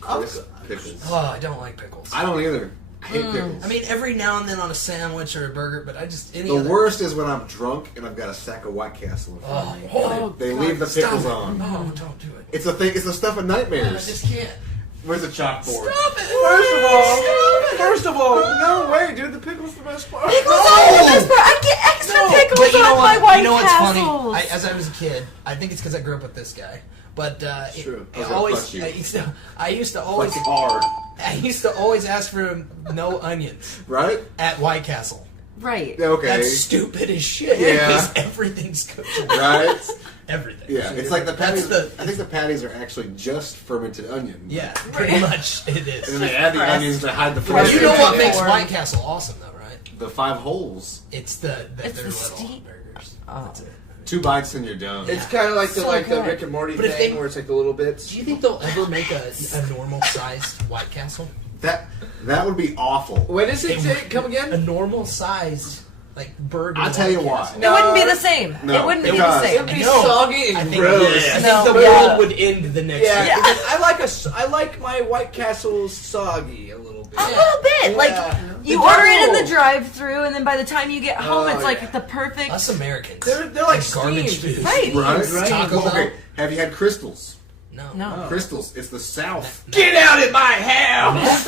Crisp pickles. Oh, I don't like pickles. I don't either. I hate pickles. I mean, every now and then on a sandwich or a burger, but I just any the other. worst is when I'm drunk and I've got a sack of White Castle in front of me. Oh, They God, leave the stop pickles it. on. No, don't do it. It's a thing. It's the stuff of I nightmares. just can't. Where's the chalkboard? Stop it. First of all, no way, dude. The pickle's the best part. Pickles are the best part. I get extra pickles But you know on my what? White You know what's Castles. funny? As I was a kid, I think it's because I grew up with this guy. But True. I it was gonna always, punch you. I used to always, Like hard, I used to always ask for no onions right? at White Castle. Right. Okay. That's stupid as shit. Yeah. Because everything's cooked. Right? Everything. Yeah, it's like the patties. That's I think the patties are actually just fermented onion. Yeah, pretty much it And then is. they add the Pressed. onions to hide the But flavor. you know what Yeah. makes White Castle awesome, though, right? The 5 holes. It's the It's their the little steam- burgers. Oh. That's it. 2 bites and you're done. It's kind of like the So the good. Rick and Morty But if thing, they- where it's like the little bits. Do you think they'll ever make a normal sized White Castle? that would be awful. When is it? Come A again? normal sized like burger. I'll tell you White why. Castle. It wouldn't be the same. No, it wouldn't be the because- same. It'd be No. soggy and I think, gross. I think No, the yeah. world would end the next Yeah, year. because I like my White Castles soggy a little bit. A little bit. Like, Yeah. you The order it in double. the drive-thru, and then by the time you get home, Oh, it's like yeah. the perfect. Us Americans. They're like garbage steamed. food. Right. Right? Taco Bell? Okay. Have you had crystals? No. No. Crystals. It's the South. Get out of my house!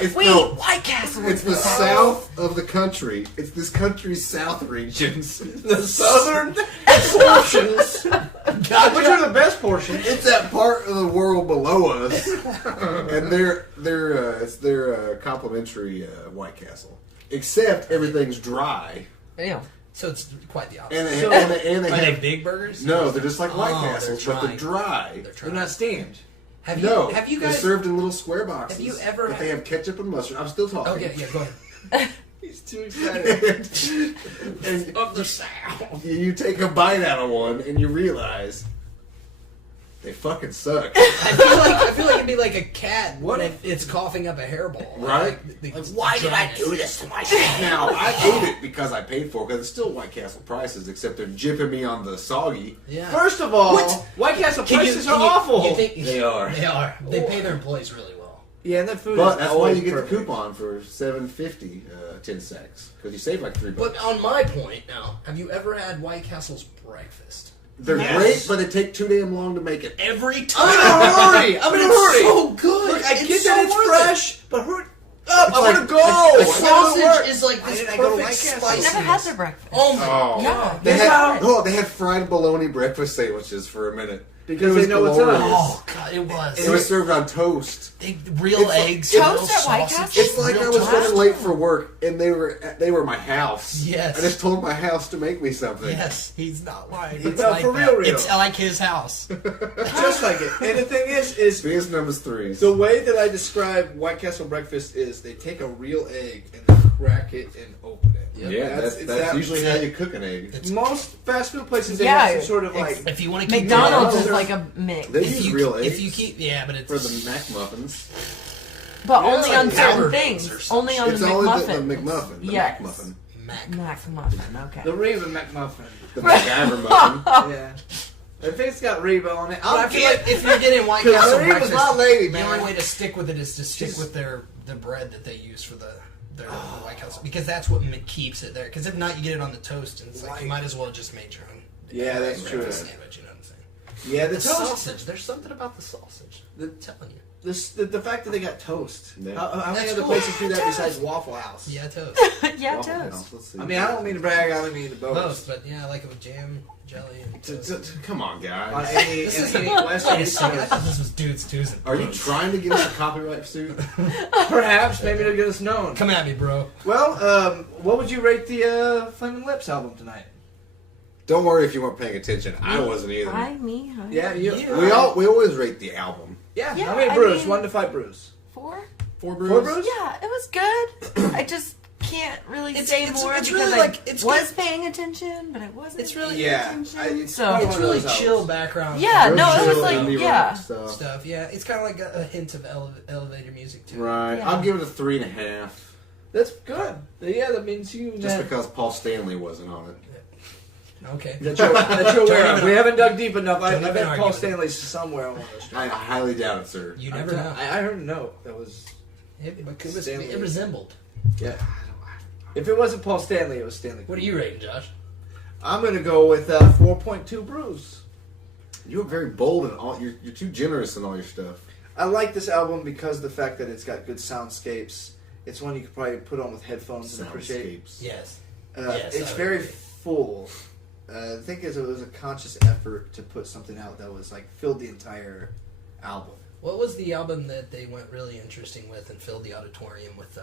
It's Wait, no, White Castle. It's the south of the country. It's this country's south regions. The southern portions, which are the best portions. It's that part of the world below us, and it's their complimentary White Castle. Except everything's dry, Ew. So it's quite the and opposite. they Are they have big burgers? no. They're just like White Oh, Castles, but they're dry. They're They're trying. not steamed. Have No, you they're guys? served in little square boxes. Have you ever But they had- have ketchup and mustard. I'm still talking. Okay, yeah, go ahead. He's too excited. and Of the South. you take a bite out of one, and you realize they fucking suck. I feel like it'd be like a cat when it's coughing up a hairball. Right? Like, why did I do this to myself? Now, I ate it because I paid for it, because it's still White Castle prices, except they're jipping me on the soggy. Yeah. First of all, What? White Castle Can you- prices can are you- awful. You think They are. They are. They pay their employees really well. Yeah, and that food But is that's why always you get perfect. the coupon for $7.50, 10 sacks, because you save like $3. But on my point now, have you ever had White Castle's breakfast? They're Yes. great, but they take too damn long to make it. Every I'm time. in a hurry. I'm in a hurry. so good. Look, I It's get so that it's worth it. fresh, but hurry up! I like- want to go. like- I The gotta go to work. sausage is like Why this didn't I go to perfect White Castle? spiciness. I've never had their breakfast. Oh my Oh. god. They That's had, how- they had fried bologna breakfast sandwiches for a minute. Because It they was know what's glorious. up. Oh god, it was. It was served on toast. Real It's like- eggs, Toast real at White sausage, Castle? It's like real I was toast. running late for work, and they were my house. Yes. I just told my house to make me something. Yes, he's not lying. No, It's like for that. real. It's like his house. Just like it. And the thing is His numbers 3s. the way that I describe White Castle breakfast is they take a real egg and they crack it and open it. Yeah, that's that- usually how you cook an egg. It's- Most fast food places they Yeah, have some sort of like if you want to keep McDonald's it is real, like a mix, They if use you, real eggs if you keep but it's for the Mac muffins. but only on like certain Howard things. eggs or something. Only on It's the only McMuffin. the McMuffin. The Yes. Mac muffin. Mac. McMuffin. Okay. the Reba McMuffin. The MacGyver muffin. Yeah. If it's got Reba on it, But I I'll feel get like if you're getting White 'Cause Castle Reba's breakfast, my lady, the man. only way to stick with it is to stick with the bread that they use for the White Castle, because that's what keeps it there. Because if not, you get it on the toast, and it's like you might as well have just made your own. Yeah, that's true. breakfast sandwich. You know what I'm saying? Yeah, the The toast. sausage. There's something about the sausage. I'm telling you. the fact that they got toast. Yeah. How many That's other cool. places do that besides Waffle House? Yeah, toast. Yeah, Waffle toast. House, let's see. I mean, I don't mean to brag. I don't mean to boast. Most, but yeah, I like it with jam, jelly, and toast. Come on, On guys. any, This in is any Wait Western a East second, I Coast. thought this was Dudes, Twos, and Are you Bros. trying to get us a copyright suit? Perhaps, maybe to get us known. Come at me, bro. Well, what would you rate the Flaming Lips album tonight? Don't worry if you weren't paying attention. I wasn't either. Hi, me. Hi. Yeah, you. We always rate the album. Yeah, Yeah, how many I brews? mean- 1 to 5 brews. 4? 4 brews. 4 brews? Yeah, it was good. I just can't really say more it's because really like it's was good. paying attention, but I wasn't. It's really- paying Yeah, attention. it's so probably It's one of really those chill albums. background. Yeah, Real no, it was chill like indie yeah. rock stuff. stuff. Yeah, it's kind of like a hint of elevator music too. Right. Yeah. I'll give it a 3.5. That's good. Yeah, that means you. Just because Paul Stanley wasn't on it. Okay. That you're aware of. We haven't dug deep enough. I Don't even bet argue Paul with it. Stanley's somewhere on one of those I tracks. highly doubt it, sir. You never know. I heard a note that was. It resembled. Yeah. If it wasn't Paul Stanley, it was Stanley. What are you rating, Josh? I'm gonna go with 4.2 brews. You're very bold and all. You're too generous in all your stuff. I like this album because of the fact that it's got good soundscapes. It's one you could probably put on with headphones and appreciate. Soundscapes. Yes. It's I would very agree. full. I think it was a conscious effort to put something out that was like filled the entire album. What was the album that they went really interesting with and filled the auditorium with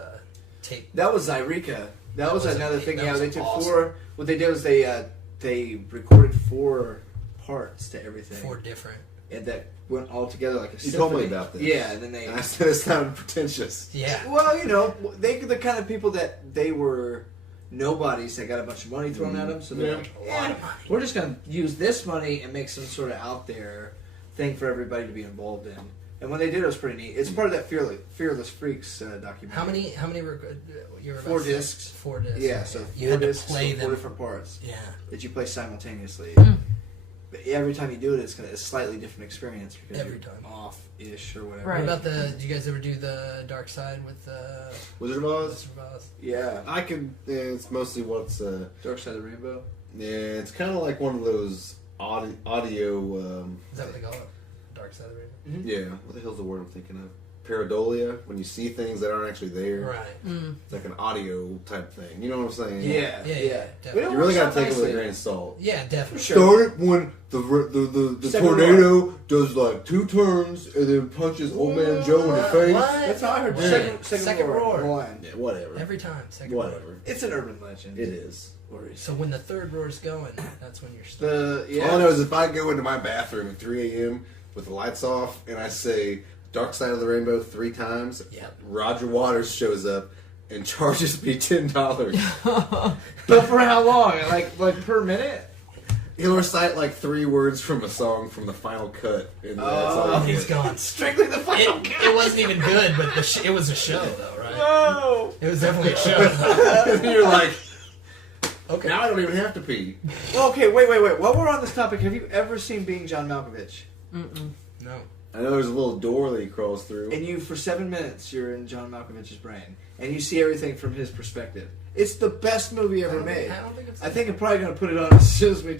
tape? That was Zyreka. That was another amazing. thing. That Yeah, was they took awesome. 4. What they did was they recorded 4 parts to everything, 4 different. and that went all together like a You symphony. told me about this. Yeah, and then they. And I said it sounded pretentious. Yeah. Well, you know, they the kind of people that they were nobodies that got a bunch of money thrown at them, so they're Yeah. like, A lot of money. we're just gonna use this money and make some sort of out there thing for everybody to be involved in. And when they did, it was pretty neat. It's part of that Fearless Freaks documentary. How many were you were about 4 6? discs. 4 discs. Yeah, so you 4 had to discs, play so 4 them. different parts Yeah. that you play simultaneously. Mm. But every time you do it, it's a slightly different experience because Every you're time. off-ish or whatever. Right. What about did you guys ever do the Dark Side with Wizard of Oz? Wizard of Oz? Yeah. I could. Yeah, it's mostly what's. Dark Side of the Rainbow. Yeah, it's kind of like one of those audio. Is that what they call it? Dark Side of the Rainbow? Yeah, what the hell's the word I'm thinking of? Pareidolia, when you see things that aren't actually there. Right. Mm. It's like an audio type thing. You know what I'm saying? Yeah. definitely. You really gotta take it with a nicely. grain of salt. Yeah, definitely. Sure. Start it when the Second tornado does like 2 turns and then punches old man Joe in the face. What? That's how I heard. Yeah. Second roar. roar. Yeah, whatever. Every time. Second Whatever. It's an urban legend. It is. So when the third roar's going, that's when you're All I know is if I go into my bathroom at 3 a.m. with the lights off and I say Dark Side of the Rainbow 3 times, Yep. Roger Waters shows up and charges me $10. But for how long? Like per minute? He'll recite like 3 words from a song from the final cut. And that's all Oh, you he's get. gone. Strictly the final It wasn't even good, but it was a show, though, right? No. It was definitely a show. And you're like, Okay. now I don't even have to pee. Well, okay, wait. While we're on this topic, have you ever seen Being John Malkovich? No. I know there's a little door that he crawls through. And you, for 7 minutes, you're in John Malkovich's brain, and you see everything from his perspective. It's the best movie ever made. I don't think it's. I think I'm probably going to put it on as soon as we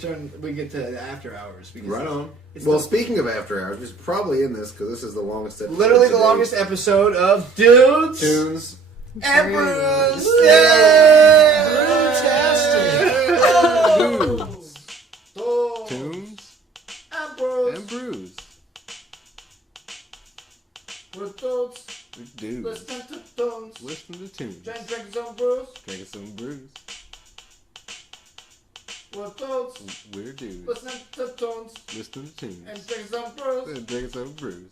get to the after hours. Because Right on. it's Well, the- speaking of After Hours, we should probably end this because this is the longest episode. literally the to date. longest episode of Dudes Tunes. and Brews. Tunes. Tunes And Brews. and brews. We're Dudes. Dudes. Listen to tunes. Listen to tunes. Drink some brews. Drinking some brews. We're Dudes. We're dudes. Listen to tunes. Listen to tunes. And drink some brews. And drinking some brews.